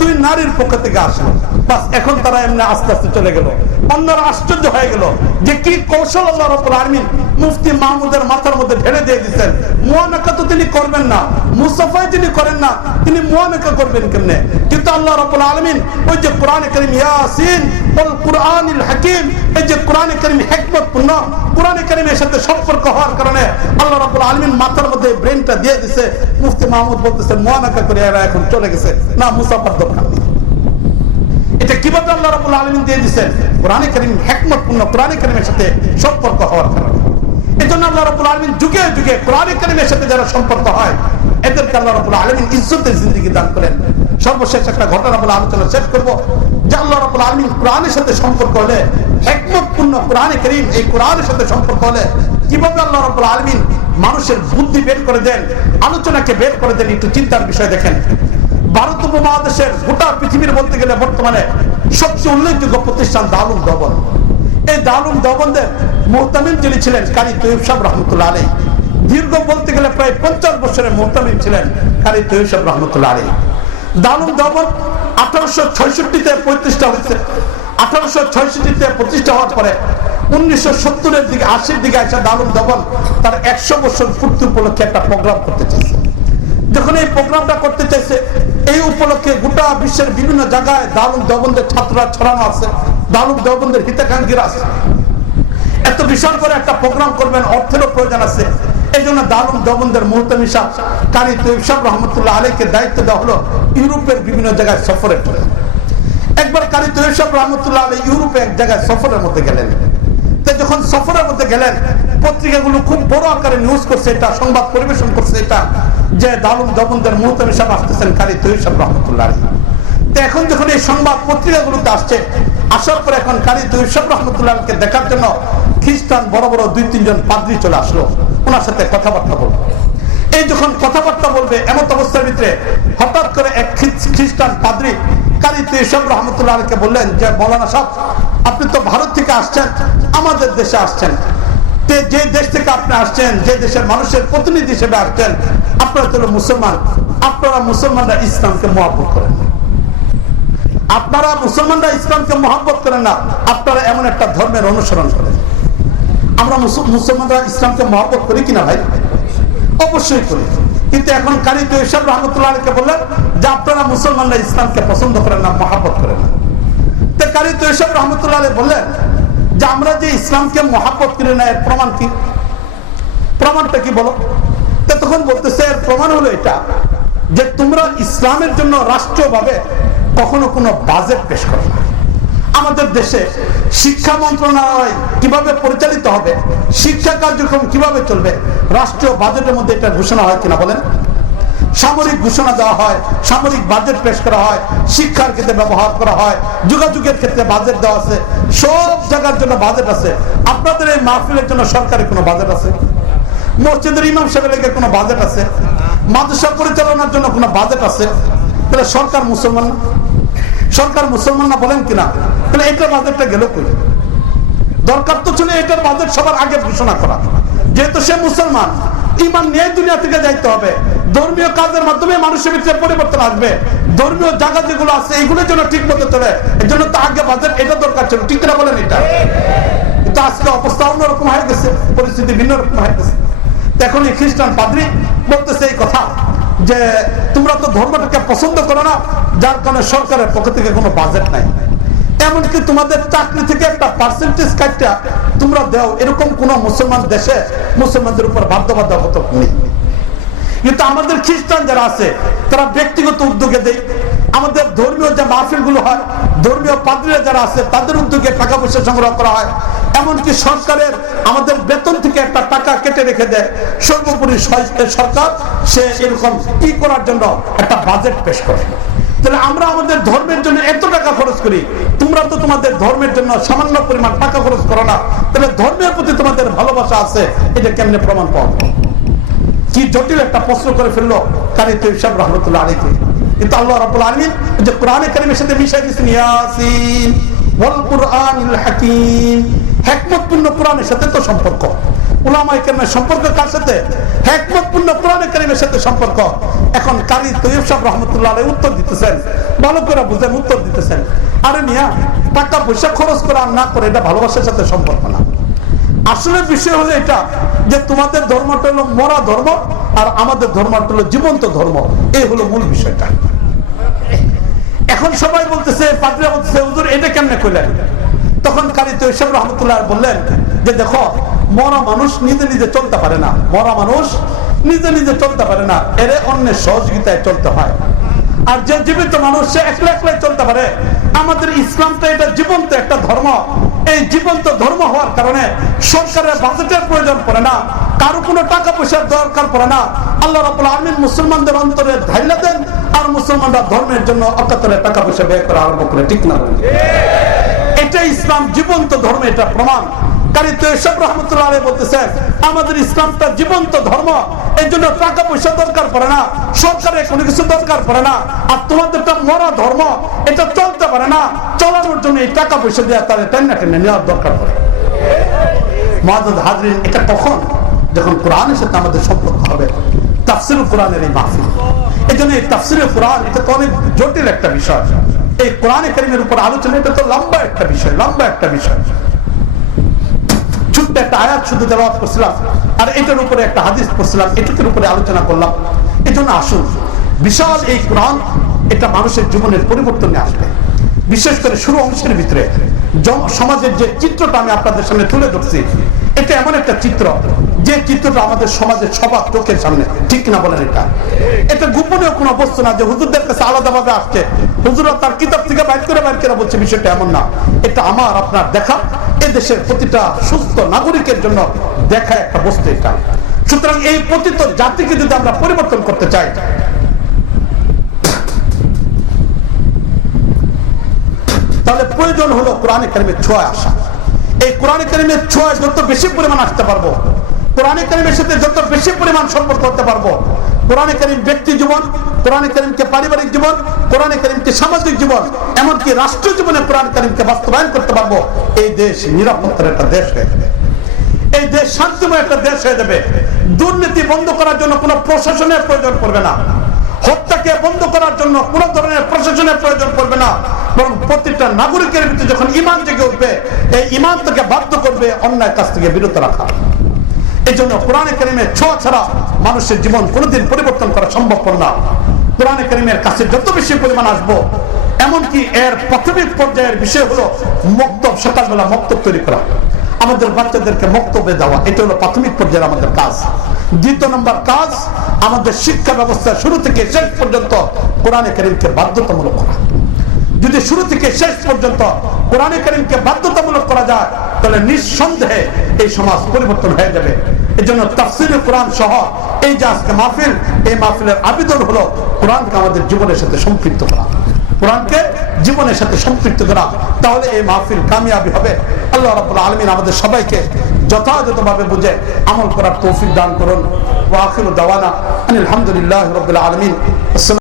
দুই নারীর পক্ষ থেকে আসলো। বাস এখন তারা এমনি আস্তে আস্তে চলে গেল। অন্যরা আশ্চর্য হয়ে গেল যে কি কৌশল আল্লাহ রাব্বুল আলামিন মুফতি মাহমুদের মাথার মধ্যে ঢেলে দিয়ে দিচ্ছেন। মুয়ানাকা তো তিনি করবেন না, মুসাফাই তিনি করেন না, তিনি মুয়ানাকা করবেন কেমনে? কিন্তু আল্লাহ রাব্বুল আলামিন ওই যে কোরআনে কারীম ইয়াসিন ওয়াল কুরআনিল হাকীম, এই যে কোরআনে কারীম হিকমতপূর্ণ, কোরআনে কারীমের সাথে সম্পর্ক হওয়ার কারণে আল্লাহ রাব্বুল আলামিন মাথার মধ্যে ব্রেনটা দিয়ে দিয়েছে। মুফতি মাহমুদ বলতেছেন মুয়ানাকা করে এরা এখন চলে গেছে, না মুসাফার দরকার নেই। এটা কিভাবে আল্লাহ রাব্বুল আলামিন দিয়ে দিয়েছেন? কোরআনে কারীম হিকমতপূর্ণ, কোরআনে কারীমের সাথে সম্পর্ক হওয়ার কারণে। এজন্য আল্লাহ রাব্বুল আলামিন যুগে যুগে কোরআনে কারীমের সাথে যারা সম্পর্ক হয় এদেরকে আল্লাহ রাব্বুল আলামিন ইজ্জতের জিন্দেগি দান করেন। সর্বশেষ একটা ঘটনা বলে আলোচনা শেষ করব যে আল্লাহ রাব্বুল আলামিন কোরআনের সাথে সম্পর্ক হলে, হিকমতপূর্ণ কোরআনে কারীম এই কোরআনের সাথে সম্পর্ক হলে কিভাবে আল্লাহ রাব্বুল আলামিন মানুষের বুদ্ধি বের করে দেন, আলোচনাকে বের করে দেন, একটু চিন্তার বিষয় দেখেন। ভারত উপমহাদেশের গোটা পৃথিবীর বলতে গেলে বর্তমানে সবচেয়ে উল্লেখযোগ্য প্রতিষ্ঠান দারুল দেওবন্দ। এই দারুল দেওবন্দের মুহতামিম যিনি ছিলেন কারি তৈয়ব সাহেব রহমতুল্লাহ আলাইহি, দীর্ঘ বলতে গেলে প্রায় 50 বছরের মুহতামিম ছিলেন কারি তৈয়ব সাহেব রহমতুল্লাহ আলাইহি। দারুল দেওবন্দ 1866-তে প্রতিষ্ঠা হয়েছে। 1866-তে প্রতিষ্ঠা হওয়ার পরে 1970-এর দিকে 80-র দিকে আসা দারুল দবল তার 100 বছর পূর্তি উপলক্ষে একটা প্রোগ্রাম করতে চাইছে। যখন এই প্রোগ্রামটা করতে চাইছে, এই উপলক্ষে গোটা বিশ্বের বিভিন্ন জায়গায় দারুল দেওবন্দের ছাত্ররা ছড়ানো আছে, দারুল দেওবন্দের হিতাকাঙ্ক্ষীরা আছে। এত বিশাল করে একটা প্রোগ্রাম করবেন, অর্থেরও প্রয়োজন আছে। এই জন্য দারুল দেওবন্দের মুহতামিম সাহেব কারি তৈয়ব সাহেব রহমতুল্লাহ আলাইহিকে দায়িত্ব দেওয়া হলো ইউরোপের বিভিন্ন জায়গায় সফরের জন্য। একবার কারি তৈয়ব সাহেব রহমতুল্লাহ আলাইহি ইউরোপে এক জায়গায় সফরের মধ্যে গেলেন। যখন সফরের মধ্যে গেলেন, পত্রিকাগুলো খুব বড় আকারে নিউজ করছে, এটা সংবাদ পরিবেশন করছে, এটা যে দারুল দেওবন্দের মুহতামিম সাহেব আসতেছেন কারি তৈয়ব সাহেব রহমতুল্লাহ আলাইহি। তো এখন যখন এই সংবাদ পত্রিকাগুলোতে আসছে, আসার পর এখন কারি তৈয়ব সাহেব রহমতুল্লাহ আলাইহিকে দেখার জন্য খ্রিস্টান বড় বড় 2-3 জন পাদ্রী চলে আসলো ওনার সাথে কথাবার্তা বলবে। এই যখন কথাবার্তা বলবে এমন অবস্থার ভিতরে হঠাৎ করে এক খ্রিস্টান পাদ্রী কারি তৈয়ব সাহেব রহমতুল্লাহ আলাইহিকে বললেন যে মৌলানা সাহেব, আপনি তো ভারত থেকে আসছেন, আমাদের দেশে আসছেন, যে দেশ থেকে আপনি আসছেন, যে দেশের মানুষের প্রতিনিধি হিসেবে আসছেন, আপনারা তো মুসলমান, আপনারা মুসলমানরা ইসলামকে মহব্বত করেন না, আপনারা মুসলমানরা ইসলামকে মহব্বত করেন না, আপনারা এমন একটা ধর্মের অনুসরণ করেন। আমরা মুসলমানরা ইসলামকে মহব্বত করি কিনা ভাই? অবশ্যই করি। কিন্তু এখন কারি তৈয়ব সাহেব রহমতুল্লাহ আলাইহিকে বললেন যে আপনারা মুসলমানরা ইসলামকে পছন্দ করেন না, মহব্বত করেন না। তো কারি তৈয়ব সাহেব রহমতুল্লাহ আলাইহি বললেন যে আমরা যে ইসলামকে মহব্বত করি না, এর প্রমাণ কি? প্রমাণটা কি বলো? তো তখন বলতেছে এর প্রমাণ হলো এটা যে তোমরা ইসলামের জন্য রাষ্ট্রীয়ভাবে কখনো কোনো বাজেট পেশ করো না। আমাদের দেশে শিক্ষা মন্ত্রণালয় কিভাবে পরিচালিত হবে, শিক্ষা কার্যক্রম কিভাবে চলবে, রাষ্ট্রীয় বাজেটের মধ্যে এটা ঘোষণা হয় কিনা বলেন? সামরিক ঘোষণা দেওয়া হয়, সামরিক বাজেট পেশ করা হয়, শিক্ষার ক্ষেত্রে ব্যবহার করা হয়, যোগাযোগের ক্ষেত্রে বাজেট দেওয়া আছে, সব জায়গার জন্য বাজেট আছে। আপনাদের এই মাহফিলের জন্য সরকারি কোনো বাজেট আছে? মসজিদের ইমাম সাহেবের কোনো বাজেট আছে? মাদ্রাসা পরিচালনার জন্য কোনো বাজেট আছে? তাহলে সরকার মুসলমান না? সরকার মুসলমান না বলেন কিনা? তাহলে এটার বাজেটটা গেল কই? দরকার তো ছিল এটার বাজেট সবার আগে ঘোষণা করা। যেহেতু সে মুসলমান, ইমান নিয়ে দুনিয়া থেকে যাইতে হবে, ধর্মীয় কাজের মাধ্যমে মানুষের ভিতরে পরিবর্তন আসবে, ধর্মীয় জায়গা যেগুলো আছে এগুলোর জন্য ঠিক মতো চলে, এর জন্য তো আগে বাজেট এটা দরকার ছিল, ঠিক না বলেন? এটা কিন্তু আজকে অবস্থা অন্যরকম হয়ে গেছে, পরিস্থিতি ভিন্ন রকম হয়ে গেছে। এখন এই খ্রিস্টান পাদ্রী বলতেছে এই কথা যে তোমরা তো ধর্মটাকে পছন্দ করো না, যার কারণে সরকারের পক্ষ থেকে কোনো বাজেট নাই, এমনকি তোমাদের চাকরি থেকে একটা পার্সেন্টেজ কাটটা তোমরা দাও, এরকম কোন মুসলমান দেশে মুসলমানদের উপর বাধ্যবাধকতা নেই। কিন্তু আমাদের খ্রিস্টান যারা আছে তারা ব্যক্তিগত উদ্যোগে দেয়, আমাদের ধর্মীয় যে মাহফিল গুলো হয়, ধর্মীয় পাদ্রীরা যারা আছে তাদের উদ্যোগে টাকা পয়সা সংগ্রহ করা হয়, এমনকি সরকারের আমাদের বেতন থেকে একটা টাকা কেটে রেখে দেয়। সর্বোপরি সরকার সে এরকম কি করার জন্য একটা বাজেট পেশ করে। তাহলে আমরা আমাদের ধর্মের জন্য এত টাকা খরচ করি, তোমরা তো তোমাদের ধর্মের জন্য সামান্য পরিমাণ টাকা খরচ করো না, তাহলে ধর্মের প্রতি তোমাদের ভালোবাসা আছে, এটা কেমনে প্রমাণ পাওয়া? কি জটিল একটা প্রশ্ন করে ফেললো কারি তৈয়ব সাহেব রহমতুল্লাহ আলাইহি। কিন্তু আল্লাহ রাব্বুল আলামিন যে কোরআনে কারীমের সাথে মিশাই দিয়েছেন ইয়াসিন ওয়াল কুরআনিল হাকীম, হিকমতপূর্ণ কোরআনের সাথে তো সম্পর্ক। উলামায়ে কেরামের সম্পর্ক কার সাথে? হিকমতপূর্ণ কোরআনে কারীমের সাথে সম্পর্ক। এখন কারি তৈয়ব সাহেব রহমতুল্লাহ আলাইহি উত্তর দিতেছেন, ভালো করে বুঝেন, উত্তর দিতেছেন আরে মিয়া, টাকা পয়সা খরচ করা আর না করে এটা ভালোবাসার সাথে সম্পর্ক না। আসলে বিষয় হলো এটা যে তোমাদের ধর্মটা হলো মরা ধর্ম আর আমাদের ধর্মটা হলো জীবন্ত ধর্ম, এই হলো মূল বিষয়টা। এখন সবাই বলতেছে, পাদ্রীরা বলতেছে হুজুর এটা কেমনে কইলেন? তখন কারি তৈয়ব সাহেব রহমতুল্লাহ বললেন যে দেখো, মরা মানুষ নিজে নিজে চলতে পারে না, মরা মানুষ নিজে নিজে চলতে পারে না, এর অন্যের সহযোগিতায় চলতে হয়। আর যে জীবিত মানুষ সে একলা একলাই চলতে পারে। আমাদের ইসলামটা এটা জীবন্ত একটা ধর্ম, এই জীবন্ত ধর্ম হওয়ার কারণে সরকারের বাজেটের প্রয়োজন পড়ে না, কারো কোনো টাকা পয়সার দরকার পড়ে না। আল্লাহ রাব্বুল আলামিন মুসলমানদের অন্তরে ধাইলা দেন আর মুসলমানরা ধর্মের জন্য অকাতরে টাকা পয়সা ব্যয় করা আরম্ভ করে, ঠিক না? এটা ইসলাম জীবন্ত ধর্ম, এটা প্রমাণ। কারি তৈয়ব সাহেব রহমতুল্লাহ আলাইহি বলতেছেন আমাদের ইসলামটা জীবন্ত ধর্ম, এই জন্য টাকা পয়সা দরকার পড়ে না, সরকারের কোনো কিছু দরকার পড়ে না। আর তোমাদেরটা মরা ধর্ম, এটা চলতে পারে না, চলানোর জন্য এই টাকা পয়সা দেওয়া তাদের টেনে টেনে নেওয়ার দরকার পড়ে। মুআজ্জাজ হাজরিন, এটা কখন? যখন কোরআনের সাথে আমাদের সম্পর্ক হবে, তাফসীরুল কোরআনের এই মাহফিল। এই জন্য এই তাফসীরুল কোরআন এটা তো অনেক জটিল একটা বিষয়, এই কোরআনে কারীমের উপর আলোচনা এটা তো লম্বা একটা বিষয়, লম্বা একটা বিষয়। আয়াত শুধু তেলাওয়াত করছিলাম আর এটার উপরে একটা হাদিস পড়ছিলাম, এটুকুর উপরে আলোচনা করলাম। এজন্য আসুন, বিশাল এই কোরআন এটা মানুষের জীবনের পরিবর্তনে আসবে। বিশেষ করে শুরু অংশের ভিতরে সমাজের যে চিত্রটা আমি আপনাদের সামনে তুলে ধরছি, এটা এমন একটা চিত্র যে চিত্রটা আমাদের সমাজের সবার চোখের সামনে, ঠিক না বলেন? এটা গোপনীয় কোনো বস্তু না যে হুজুরদের কাছে আলাদাভাবে আসছে, হুজুররা তার কিতাব থেকে বাইর করে বলছে, বিষয়টা এমন না। এটা আমার আপনার দেখা, এ দেশের প্রতিটা সুস্থ নাগরিকের জন্য দেখা একটা বস্তু এটা। সুতরাং এই পতিত জাতিকে যদি আমরা পরিবর্তন করতে চাই, তাহলে প্রয়োজন হলো কোরআনে কারিমের ছোঁয়া আসা। এই কোরআনে কারিমের ছোঁয়া যত বেশি পরিমাণ আসতে পারবো, কোরআনে কারিমের সাথে যত বেশি পরিমাণ সম্পর্ক করতে পারবো, কোরআনে কারিম ব্যক্তি জীবন, কোরআনে কারিমকে পারিবারিক জীবন, কোরআনে কারিমকে সামাজিক জীবন, এমনকি রাষ্ট্র জীবনে কোরআন কারিমকে বাস্তবায়ন করতে পারবো, এই দেশ নিরাপত্তার একটা দেশ হয়ে যাবে। এই দেশ শান্তিময় একটা দেশ হয়ে যাবে। দুর্নীতি বন্ধ করার জন্য কোনো প্রশাসনের প্রয়োজন পড়বে না, হত্যাকে বন্ধ করার জন্য কোন ধরনের প্রশাসনের প্রয়োজন পড়বে না, বরং প্রত্যেকটা নাগরিকের ভিতরে যখন ঈমান জেগে উঠবে, এই ঈমান থেকে বাধ্য করবে অন্যায় কাজ থেকে বিরত রাখা। এই জন্য কোরআনে কারিমের ছোঁয়া ছাড়া মানুষের জীবন কোনোদিন পরিবর্তন করা সম্ভবপর না। কোরআনে কারিমের কাছে যত বেশি পরিমাণ আসবো, এমনকি এর প্রাথমিক পর্যায়ের বিষয় হলো মক্তব, সকালবেলা মক্তব তৈরি করা, আমাদের বাচ্চাদেরকে মক্তবে দেওয়া, এটা হলো প্রাথমিক পর্যায়ের আমাদের কাজ। দ্বিতীয় নম্বর কাজ, আমাদের শিক্ষা ব্যবস্থা শুরু থেকে শেষ পর্যন্ত কোরআনে কারিমকে বাধ্যতামূলক করা। যদি শুরু থেকে শেষ পর্যন্ত কোরআনে কারিমকে বাধ্যতামূলক করা যায়, তাহলে নিঃসন্দেহে এই সমাজ পরিবর্তন হয়ে যাবে। এই জন্য তাফসীরে কোরআন সহ এই যে আজকে মাহফিল, এই মাহফিলের আবেদন হলো কোরআনকে আমাদের জীবনের সাথে সম্পৃক্ত করা, কোরআনকে জীবনের সাথে সম্পৃক্ত করা। তাহলে এই মাহফিল কামিয়াবি হবে। আল্লাহ রাব্বুল আলামিন আমাদের সবাইকে যথাযথভাবে বুঝে আমল করার তৌফিক দান করুন। ওয়া আখিরু দাওয়ানা আনিল হামদুলিল্লাহি রাব্বিল আলামিন।